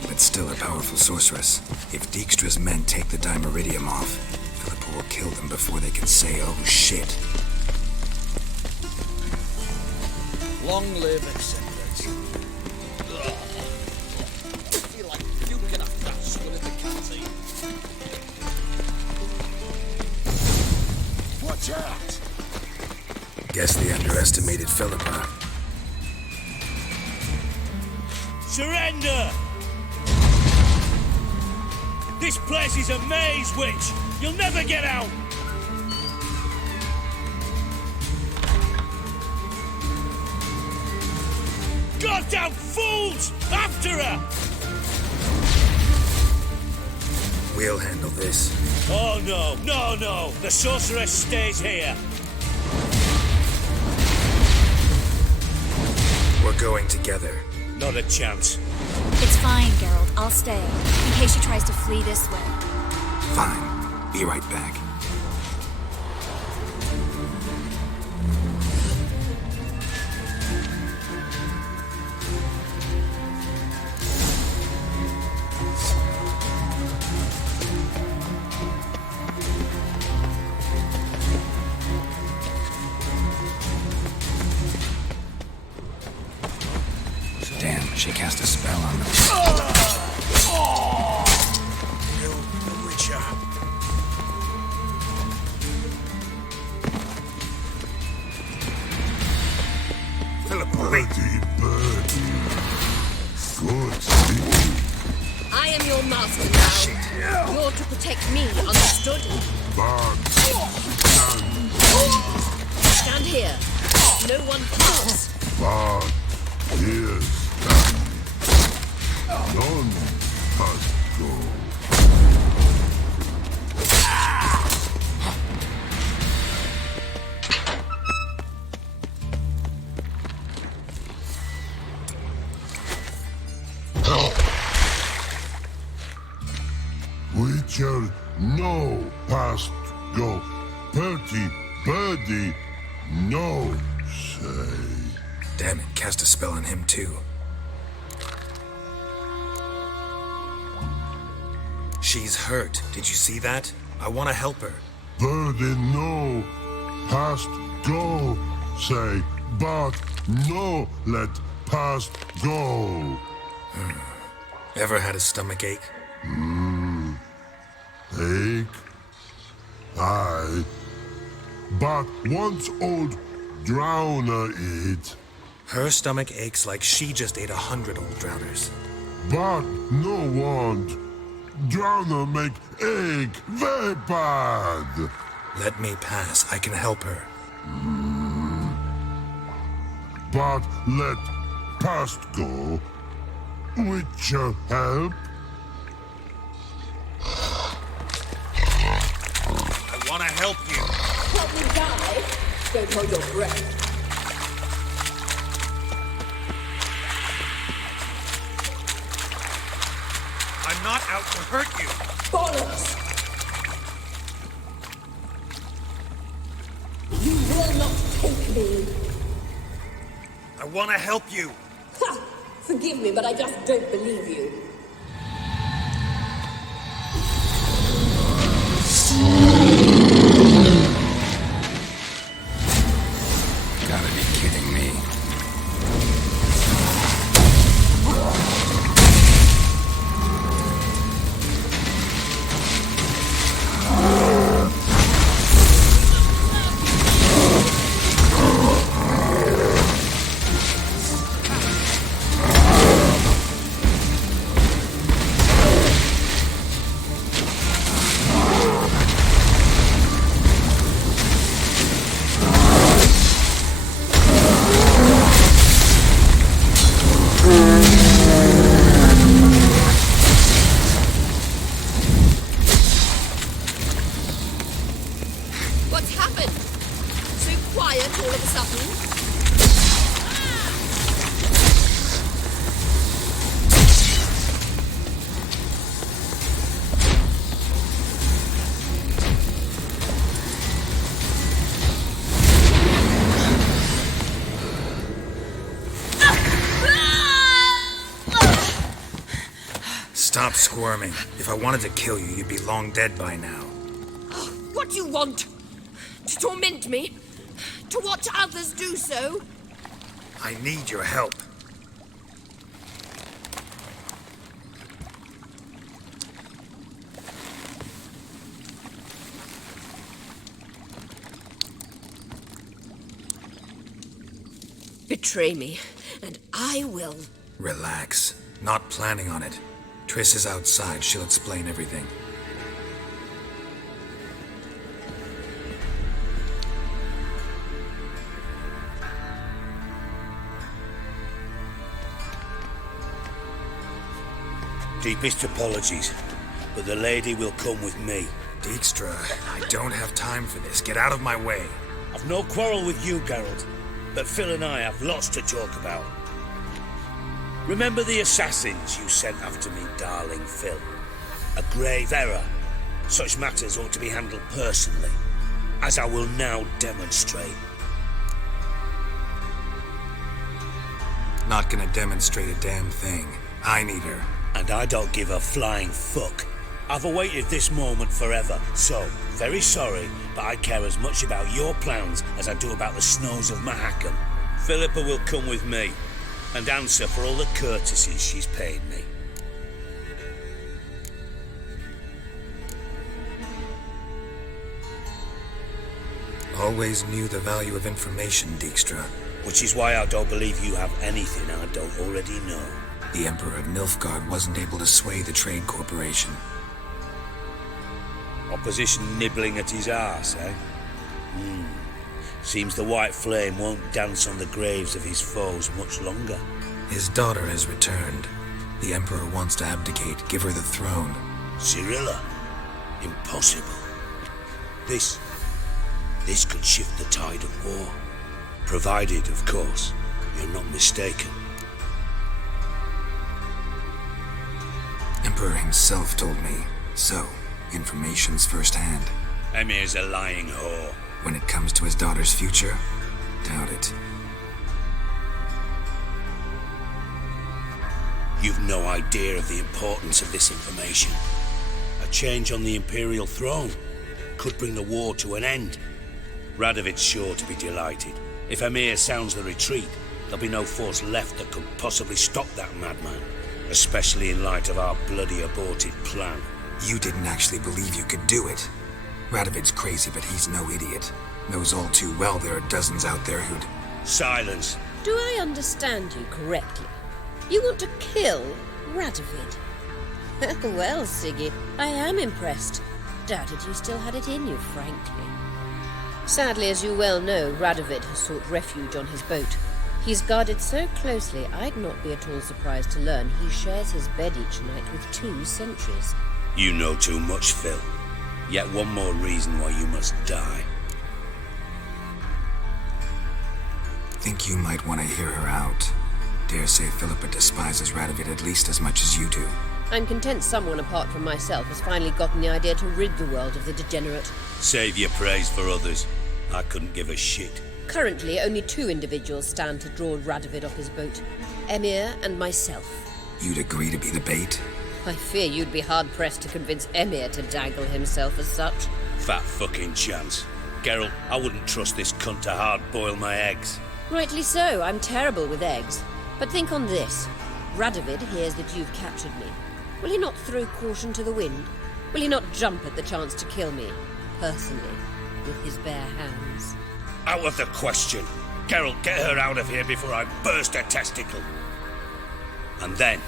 but still a powerful sorceress. If Dijkstra's men take the Dimeridium off, Philip will kill them before they can say, oh shit. Long live Ascendants. I feel like puking a fat swin at the canteen. Watch out! Guess they underestimated Philippa. Surrender! This place is a maze, witch! You'll never get out! Goddamn fools! After her! We'll handle this. Oh no, no, no! The sorceress stays here! We're going together. Not a chance. It's fine, Geralt. I'll stay, in case she tries to flee this way. Fine. Be right back. Damn, she cast a spell on them. Kill the witcher. Philip, wait. I am your master now. You're to protect me, understood? Stand here. No one pass. Here none must go. Witcher, no past go. Bertie, birdie, no say. Damn it, cast a spell on him too. She's hurt. Did you see that? I want to help her. Birdie, no past go say, but no let past go. Ever had a stomach ache? but once old Drowner eat. Her stomach aches like she just ate 100 old drowners. But no want. Drowner make ache very bad. Let me pass. I can help her. But let past go. Which help? I want to help you. Help me die? Don't hold your breath. I'm not out to hurt you. Bollocks! You will not take me. I want to help you. Ha! Forgive me, but I just don't believe you. Gotta be kidding me. What's happened? So quiet all of a sudden? Stop squirming. If I wanted to kill you, you'd be long dead by now. What do you want? To torment me? To watch others do so? I need your help. Betray me, and I will. Relax. Not planning on it. Triss is outside. She'll explain everything. Deepest apologies, but the lady will come with me. Dijkstra, I don't have time for this. Get out of my way. I've no quarrel with you, Geralt, but Phil and I have lots to talk about. Remember the assassins you sent after me, darling Phil? A grave error. Such matters ought to be handled personally, as I will now demonstrate. Not gonna demonstrate a damn thing. I need her. And I don't give a flying fuck. I've awaited this moment forever, so, very sorry, but I care as much about your plans as I do about the snows of Mahakam. Philippa will come with me, and answer for all the courtesies she's paid me. Always knew the value of information, Dijkstra. Which is why I don't believe you have anything I don't already know. The Emperor of Nilfgaard wasn't able to sway the Trade Corporation. Opposition nibbling at his arse, eh? Seems the White Flame won't dance on the graves of his foes much longer. His daughter has returned. The Emperor wants to abdicate, give her the throne. Cyrilla? Impossible. This could shift the tide of war. Provided, of course, you're not mistaken. Emperor himself told me. So, information's firsthand. Emir's a lying whore. When it comes to his daughter's future, doubt it. You've no idea of the importance of this information. A change on the Imperial throne could bring the war to an end. Radovid's sure to be delighted. If Emir sounds the retreat, there'll be no force left that could possibly stop that madman. Especially in light of our bloody aborted plan. You didn't actually believe you could do it. Radovid's crazy, but he's no idiot. Knows all too well there are dozens out there who'd... Silence. Do I understand you correctly? You want to kill Radovid? Well, Siggy, I am impressed. Doubted you still had it in you, frankly. Sadly, as you well know, Radovid has sought refuge on his boat. He's guarded so closely, I'd not be at all surprised to learn he shares his bed each night with 2 sentries. You know too much, Phil. Yet one more reason why you must die. Think you might want to hear her out. Dare say Philippa despises Radovid at least as much as you do. I'm content someone apart from myself has finally gotten the idea to rid the world of the degenerate. Save your praise for others. I couldn't give a shit. Currently, only 2 individuals stand to draw Radovid off his boat. Emir and myself. You'd agree to be the bait? I fear you'd be hard-pressed to convince Emir to dangle himself as such. Fat fucking chance. Geralt, I wouldn't trust this cunt to hard-boil my eggs. Rightly so, I'm terrible with eggs. But think on this. Radovid hears that you've captured me. Will he not throw caution to the wind? Will he not jump at the chance to kill me, personally, with his bare hands? Out of the question. Geralt, get her out of here before I burst a testicle. And then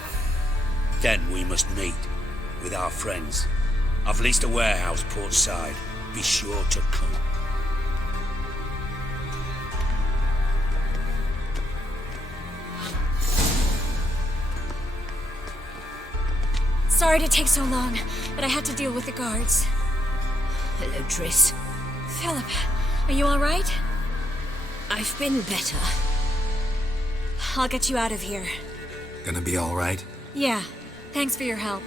we must meet with our friends. I've leased a warehouse port side. Be sure to come. Sorry to take so long, but I had to deal with the guards. Hello, Triss. Philip, are you all right? I've been better. I'll get you out of here. Gonna be all right? Yeah, thanks for your help.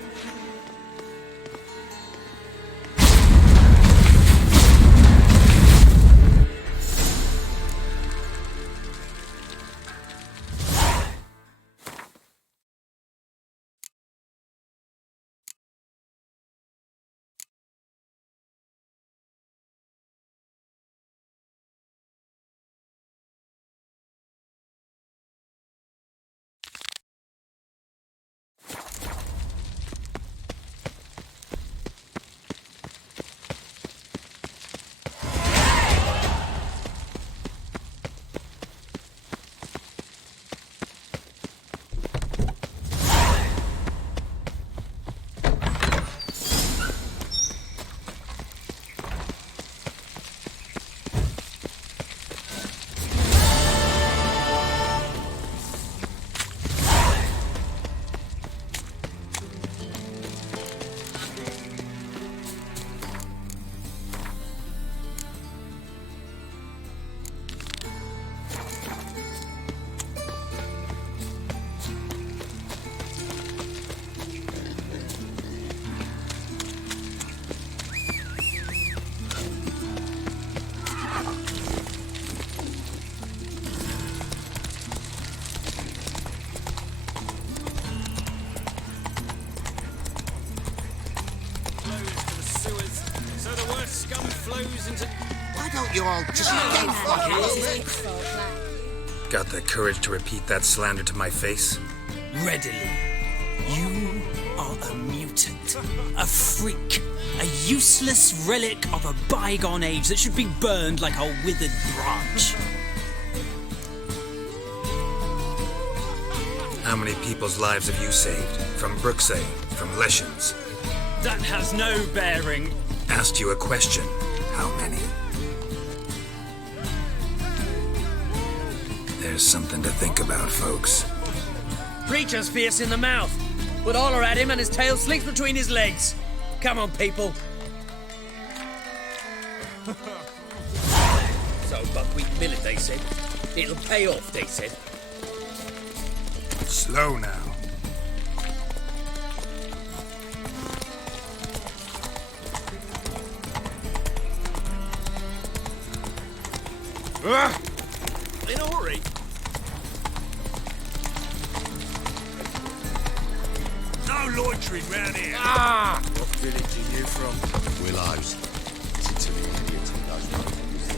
Why don't you all just get fucking... Got the courage to repeat that slander to my face? Readily. You are a mutant, a freak, a useless relic of a bygone age that should be burned like a withered branch. How many people's lives have you saved? From Brooksay, from Leshens? That has no bearing. Asked you a question. How many? There's something to think about, folks. Preacher's fierce in the mouth. Would holler at him and his tail slinks between his legs. Come on, people. So, buckwheat millet, they said. It'll pay off, they said. Slow now. In a hurry. No loitering round here. Ah! What village are you from? Willows. It's into the Indians who knows what to use the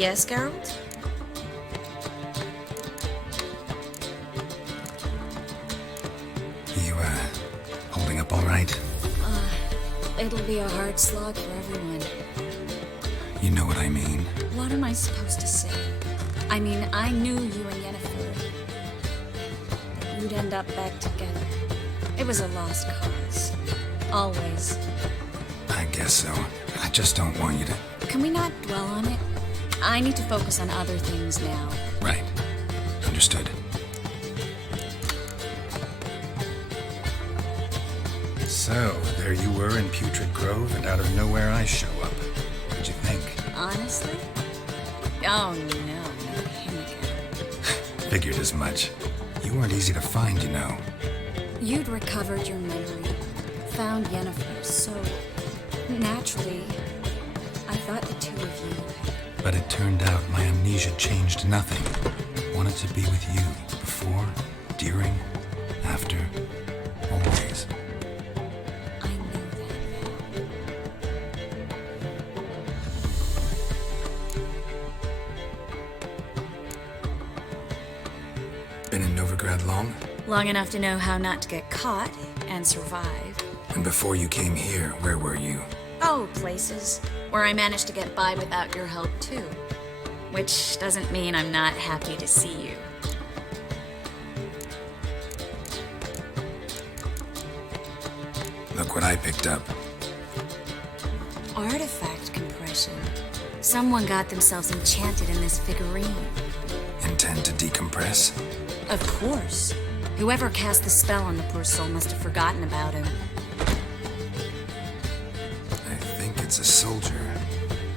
Yes, Geralt? You, holding up all right? It'll be a hard slog for everyone. You know what I mean. What am I supposed to say? I mean, I knew you and Yennefer. That you'd end up back together. It was a lost cause. Always. I guess so. I just don't want you to... Can we not dwell on it? I need to focus on other things now. Right. Understood. So, there you were in Putrid Grove, and out of nowhere I show up. What'd you think? Honestly? Oh no, not him again. Figured as much. You weren't easy to find, you know. You'd recovered your memory, found Yennefer, so naturally, I thought the two of you had... But it turned out my amnesia changed nothing. Wanted to be with you. Before, during, after, always. I know that now. Been in Novigrad long? Long enough to know how not to get caught and survive. And before you came here, where were you? Oh, places where I managed to get by without your help, too. Which doesn't mean I'm not happy to see you. Look what I picked up. Artifact compression. Someone got themselves enchanted in this figurine. Intend to decompress? Of course. Whoever cast the spell on the poor soul must have forgotten about him. I think it's a soldier.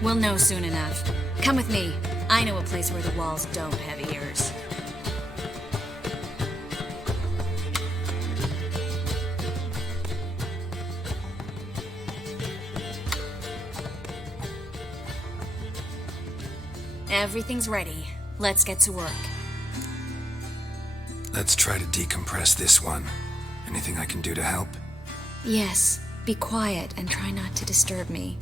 We'll know soon enough. Come with me. I know a place where the walls don't have ears. Everything's ready. Let's get to work. Let's try to decompress this one. Anything I can do to help? Yes, be quiet and try not to disturb me.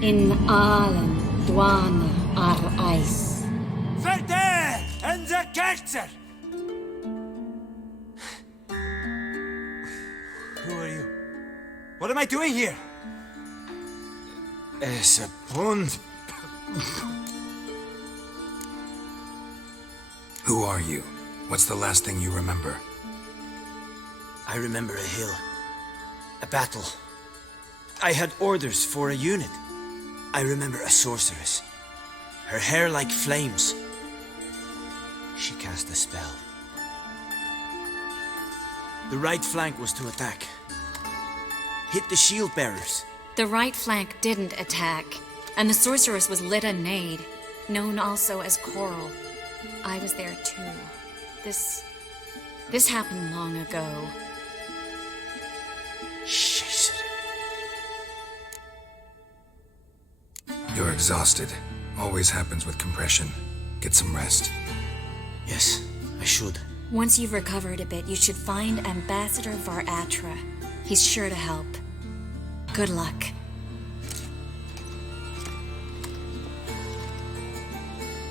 In allen dwana ar ice. Verde and the character! Who are you? What am I doing here? Es a pond. Who are you? What's the last thing you remember? I remember a hill. A battle. I had orders for a unit. I remember a sorceress. Her hair like flames. She cast a spell. The right flank was to attack. Hit the shield bearers. The right flank didn't attack, and the sorceress was Lita Nade, known also as Coral. I was there too. This happened long ago. Shit. You're exhausted. Always happens with compression. Get some rest. Yes, I should. Once you've recovered a bit, you should find Ambassador Var-Atra. He's sure to help. Good luck.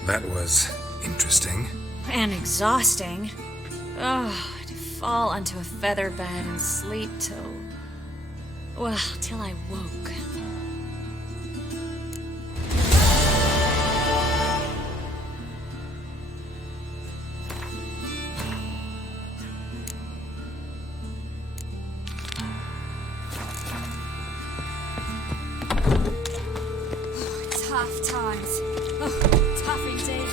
That was interesting. And exhausting. Oh, to fall onto a feather bed and sleep till I woke. Tough times. Oh, tough indeed.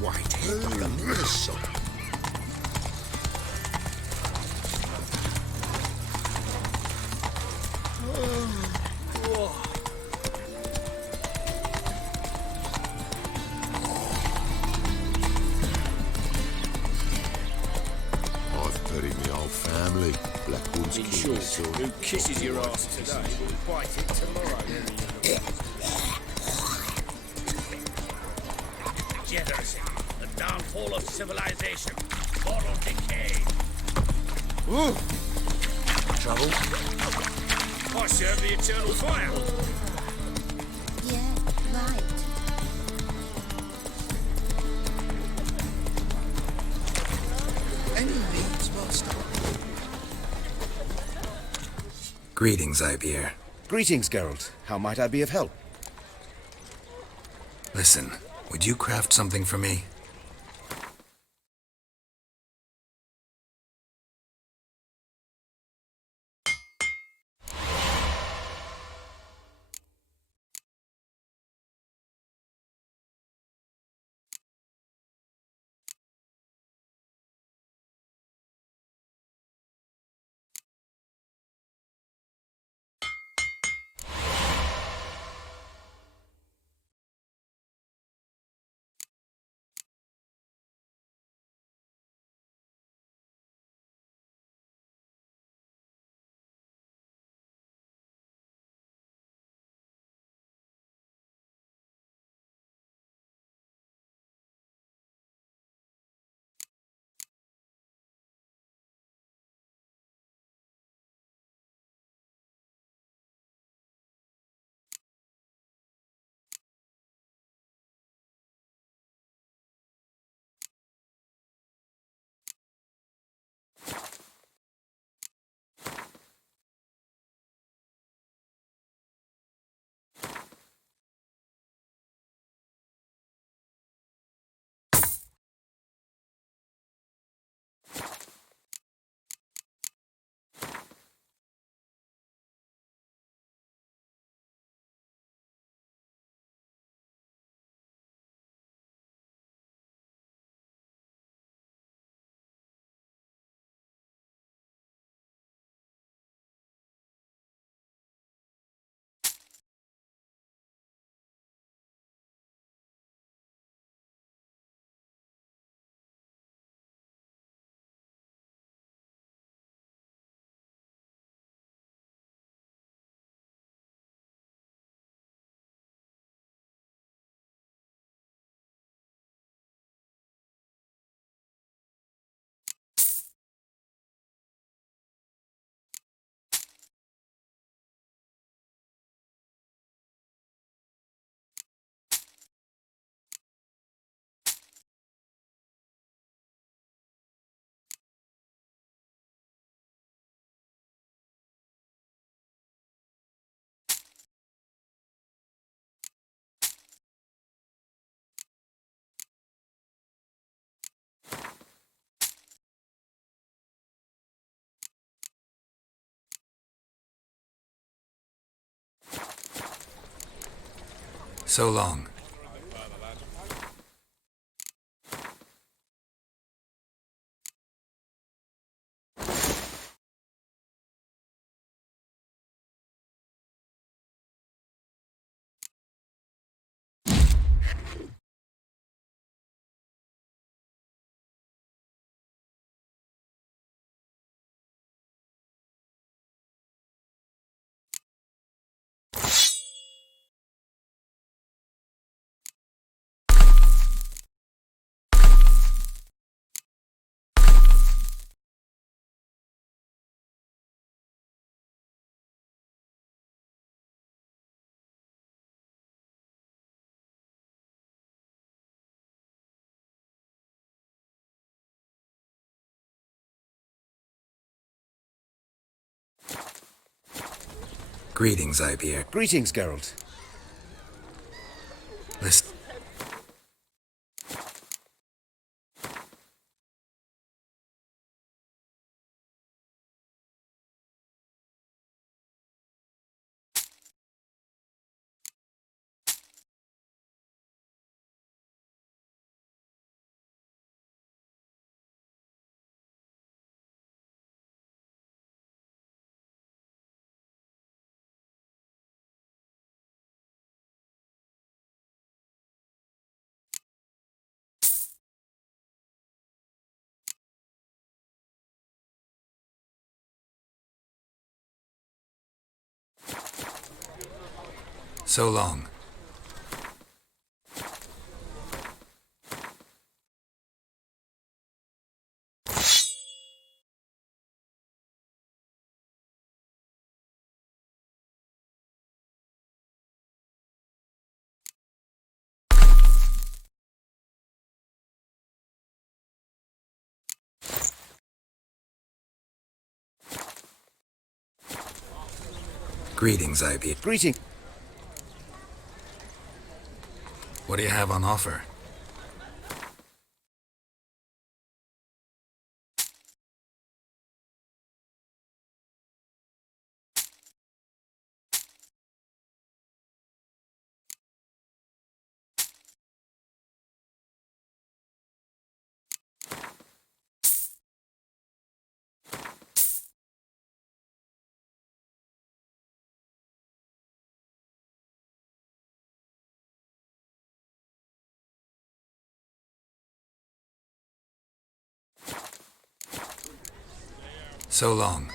Whitehead of the Missile. In short, who kisses your ass today will bite it tomorrow. Degeneracy, the downfall of civilization, moral decay. Ooh! Trouble? I serve the eternal fire. Yeah, right. Any needs, Master? Greetings, Ibier. Greetings, Geralt. How might I be of help? Listen, would you craft something for me? So long. Greetings, Ibier. Greetings, Geralt. Listen. So long. Greetings, Ivy. Greeting. What do you have on offer? So long.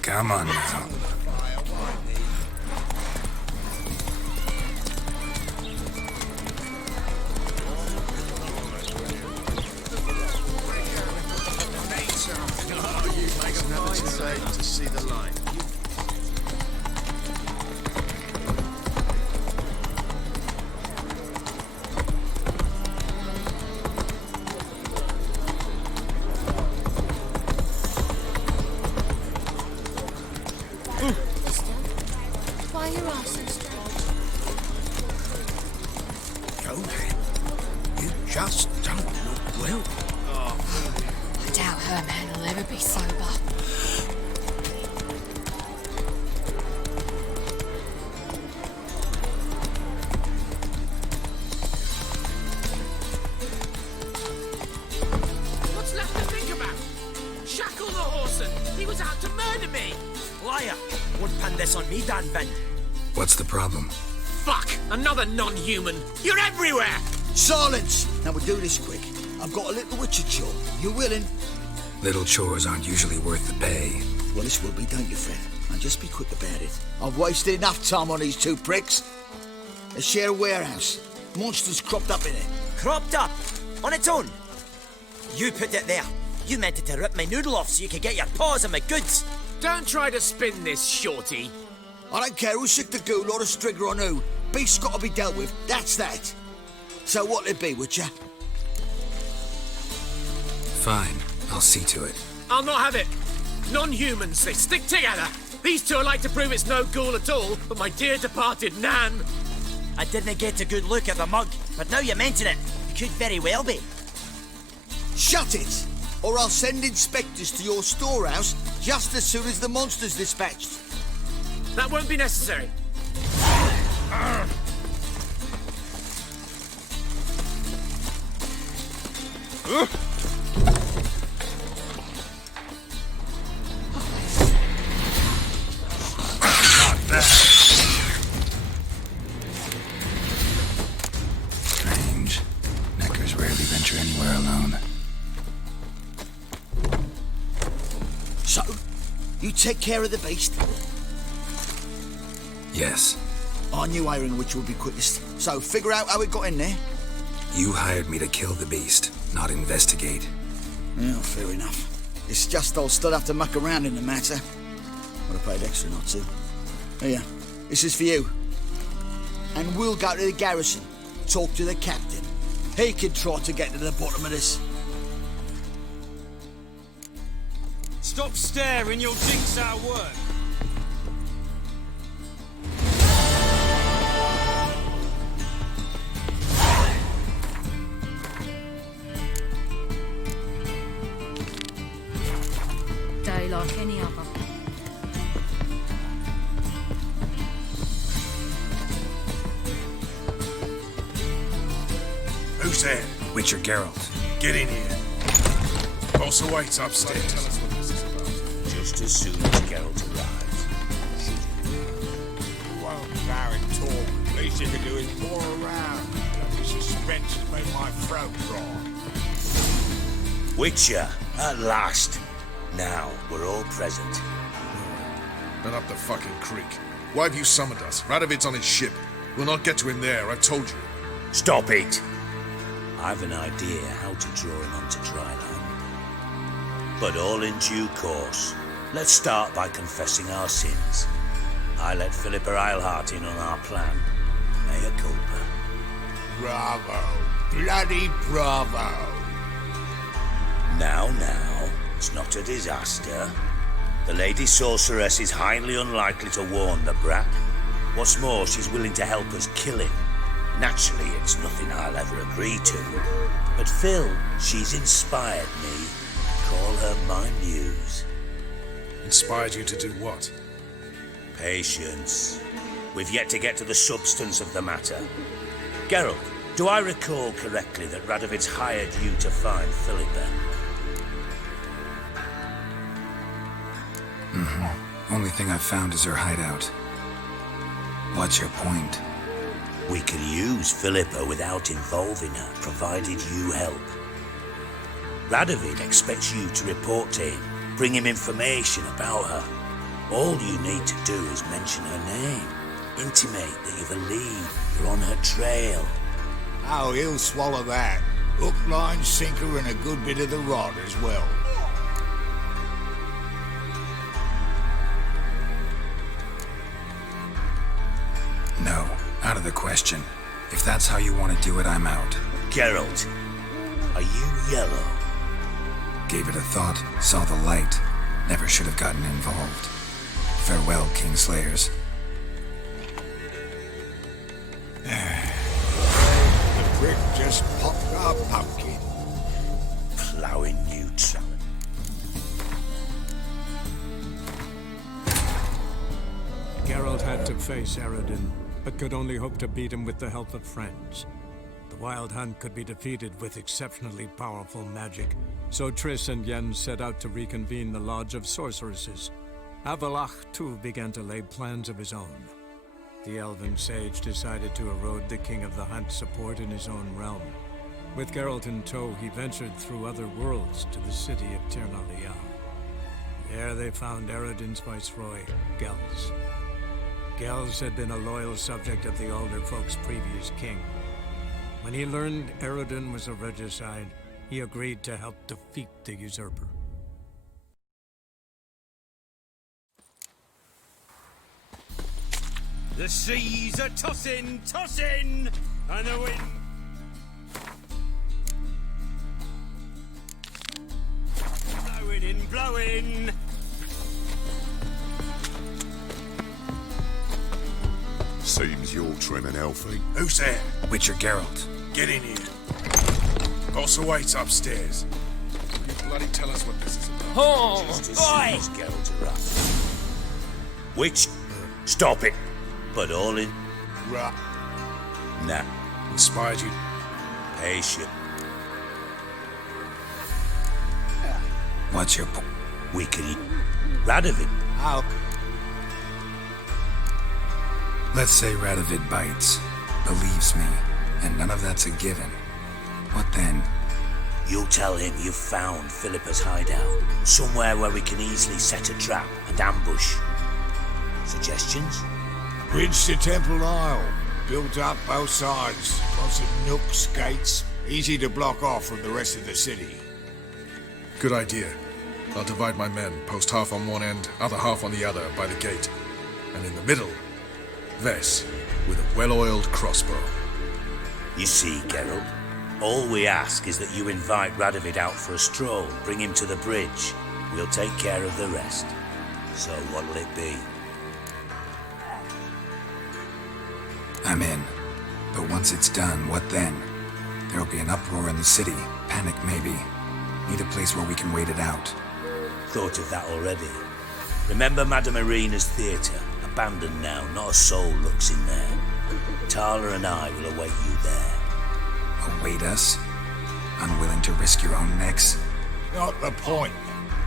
Come on now. To see the light. Why your ass so strange? Go then. You just don't look well. I doubt her man will ever be sober. What's left to think about? Shackle the horse and he was out to murder me. Liar! Won't pin this on me, Dan Vin. What's the problem? Fuck! Another non-human. You're everywhere. Silence! Now we'll do this quick. I've got a little witcher chore. You willing? Little chores aren't usually worth the pay. Well, this will be, don't you, Fred? Now just be quick about it. I've wasted enough time on these two pricks. They share a warehouse. Monsters cropped up in it. Cropped up? On its own? You put it there. You meant it to rip my noodle off so you could get your paws on my goods. Don't try to spin this, shorty. I don't care who sick the ghoul or the strigger on who. Beast's got to be dealt with. That's that. So what'll it be, Witcher? Fine, I'll see to it. I'll not have it. Non-humans, they stick together. These two are like to prove it's no ghoul at all, but my dear departed Nan. I didn't get a good look at the mug, but now you mention it, it could very well be. Shut it! Or I'll send inspectors to your storehouse just as soon as the monster's dispatched. That won't be necessary. Strange. Neckers rarely venture anywhere alone. So, you take care of the beast? Yes. I knew hiring which would be quickest. So, figure out how it got in there. You hired me to kill the beast, not investigate. Yeah, fair enough. It's just I'll still have to muck around in the matter. Would have paid extra not to. Here, this is for you. And we'll go to the garrison, talk to the captain. He can try to get to the bottom of this. Stop staring, you'll jinx our work. Day like any other. Who's there? Witcher Geralt. Get in here. Boss awaits upstairs. Tell us what this is about. Just as soon as Geralt arrives. Won't Baron talk least you can do is pour around. The suspense has made my throat dry. Witcher, at last. Now, we're all present. Not up the fucking creek. Why have you summoned us? Radovid's on his ship. We'll not get to him there, I've told you. Stop it! I've an idea how to draw him onto dry land. But all in due course. Let's start by confessing our sins. I let Philippa Eilhart in on our plan. Mea culpa. Bravo. Bloody bravo. Now, it's not a disaster. The Lady Sorceress is highly unlikely to warn the brat. What's more, she's willing to help us kill him. Naturally, it's nothing I'll ever agree to. But Phil, she's inspired me. Call her my muse. Inspired you to do what? Patience. We've yet to get to the substance of the matter. Geralt, do I recall correctly that Radovid's hired you to find Philippa? Only thing I've found is her hideout. What's your point? We can use Philippa without involving her, provided you help. Radovid expects you to report to him, bring him information about her. All you need to do is mention her name, intimate that you believe you're on her trail. Oh, he'll swallow that. Hook, line, sinker, and a good bit of the rod as well. No, out of the question. If that's how you want to do it, I'm out. Geralt, are you yellow? Gave it a thought, saw the light. Never should have gotten involved. Farewell, Kingslayers. The prick just popped our pumpkin. Plowing neutral. Geralt had to face Eredin, but could only hope to beat him with the help of friends. The Wild Hunt could be defeated with exceptionally powerful magic, so Triss and Yen set out to reconvene the Lodge of Sorceresses. Avalach, too, began to lay plans of his own. The elven sage decided to erode the King of the Hunt's support in his own realm. With Geralt in tow, he ventured through other worlds to the city of Tir na Lial. There they found Eredin's viceroy, Gels. Gels had been a loyal subject of the Alder Folk's previous king. When he learned Eredin was a regicide, he agreed to help defeat the usurper. The seas are tossing, tossing, and the wind... blowing and blowing. Seems you're trimming Elfie. Who's there? Witcher Geralt. Get in here. Boss awaits upstairs. You bloody tell us what this is about. Oh, just as soon as Geralt arrives. Which... Stop it. But all in... Right. Nah. Inspired you. Patient. What's your point? We can eat Radovid. How? Let's say Radovid bites, believes me, and none of that's a given. What then? You'll tell him you've found Philippa's hideout, somewhere where we can easily set a trap and ambush. Suggestions? Bridge to Temple Isle. Built up both sides. Lots of nooks, gates. Easy to block off from the rest of the city. Good idea. I'll divide my men, post half on one end, other half on the other, by the gate. And in the middle, Vess, with a well-oiled crossbow. You see, Geralt, all we ask is that you invite Radovid out for a stroll, bring him to the bridge. We'll take care of the rest. So what'll it be? I'm in. But once it's done, what then? There'll be an uproar in the city. Panic, maybe. Need a place where we can wait it out. Thought of that already. Remember Madame Irina's theatre? Abandoned now, not a soul looks in there. Tala and I will await you there. Await us? Unwilling to risk your own necks? Not the point.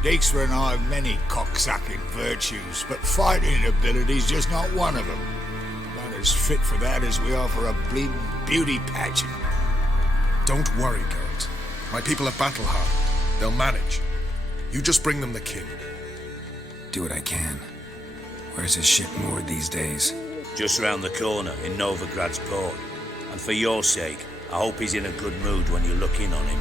Dijkstra and I have many cocksucking virtues, but fighting ability's just not one of them. But as fit for that as we are for a bleeding beauty pageant. Don't worry, Geralt. My people are battle-hardened. They'll manage. You just bring them the king. Do what I can. Where's his ship moored these days? Just round the corner in Novigrad's port. And for your sake, I hope he's in a good mood when you look in on him.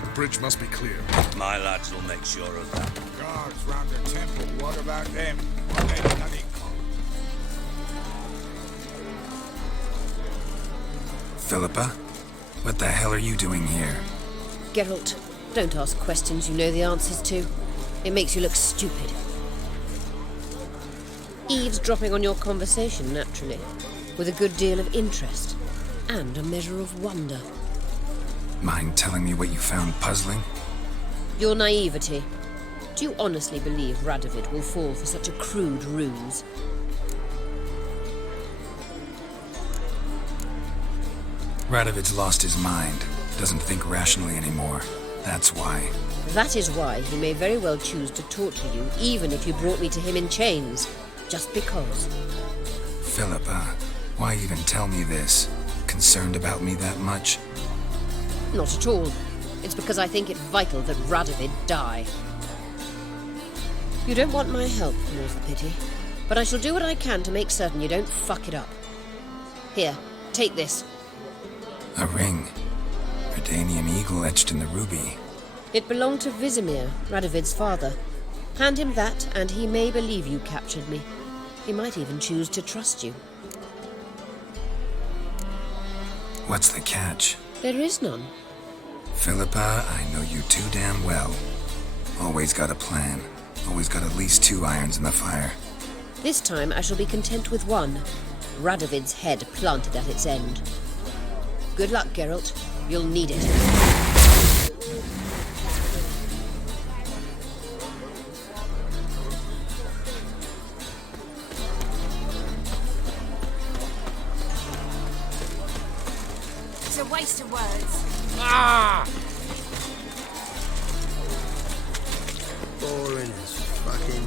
The bridge must be clear. My lads will make sure of that. Guards round the temple, what about them? What they bloody call? Philippa? What the hell are you doing here? Geralt, don't ask questions you know the answers to. It makes you look stupid. Eavesdropping on your conversation, naturally, with a good deal of interest and a measure of wonder. Mind telling me what you found puzzling? Your naivety. Do you honestly believe Radovid will fall for such a crude ruse? Radovid's lost his mind. Doesn't think rationally anymore. That's why. That is why he may very well choose to torture you, even if you brought me to him in chains. Just because. Philippa, why even tell me this? Concerned about me that much? Not at all. It's because I think it vital that Radovid die. You don't want my help, more's the pity. But I shall do what I can to make certain you don't fuck it up. Here, take this. A ring. Verdanian eagle etched in the ruby. It belonged to Vizimir, Radovid's father. Hand him that, and he may believe you captured me. He might even choose to trust you. What's the catch? There is none. Philippa, I know you too damn well. Always got a plan. Always got at least 2 irons in the fire. This time I shall be content with one. Radovid's head planted at its end. Good luck, Geralt. You'll need it. It's a waste of words. Ah! Boring as fucking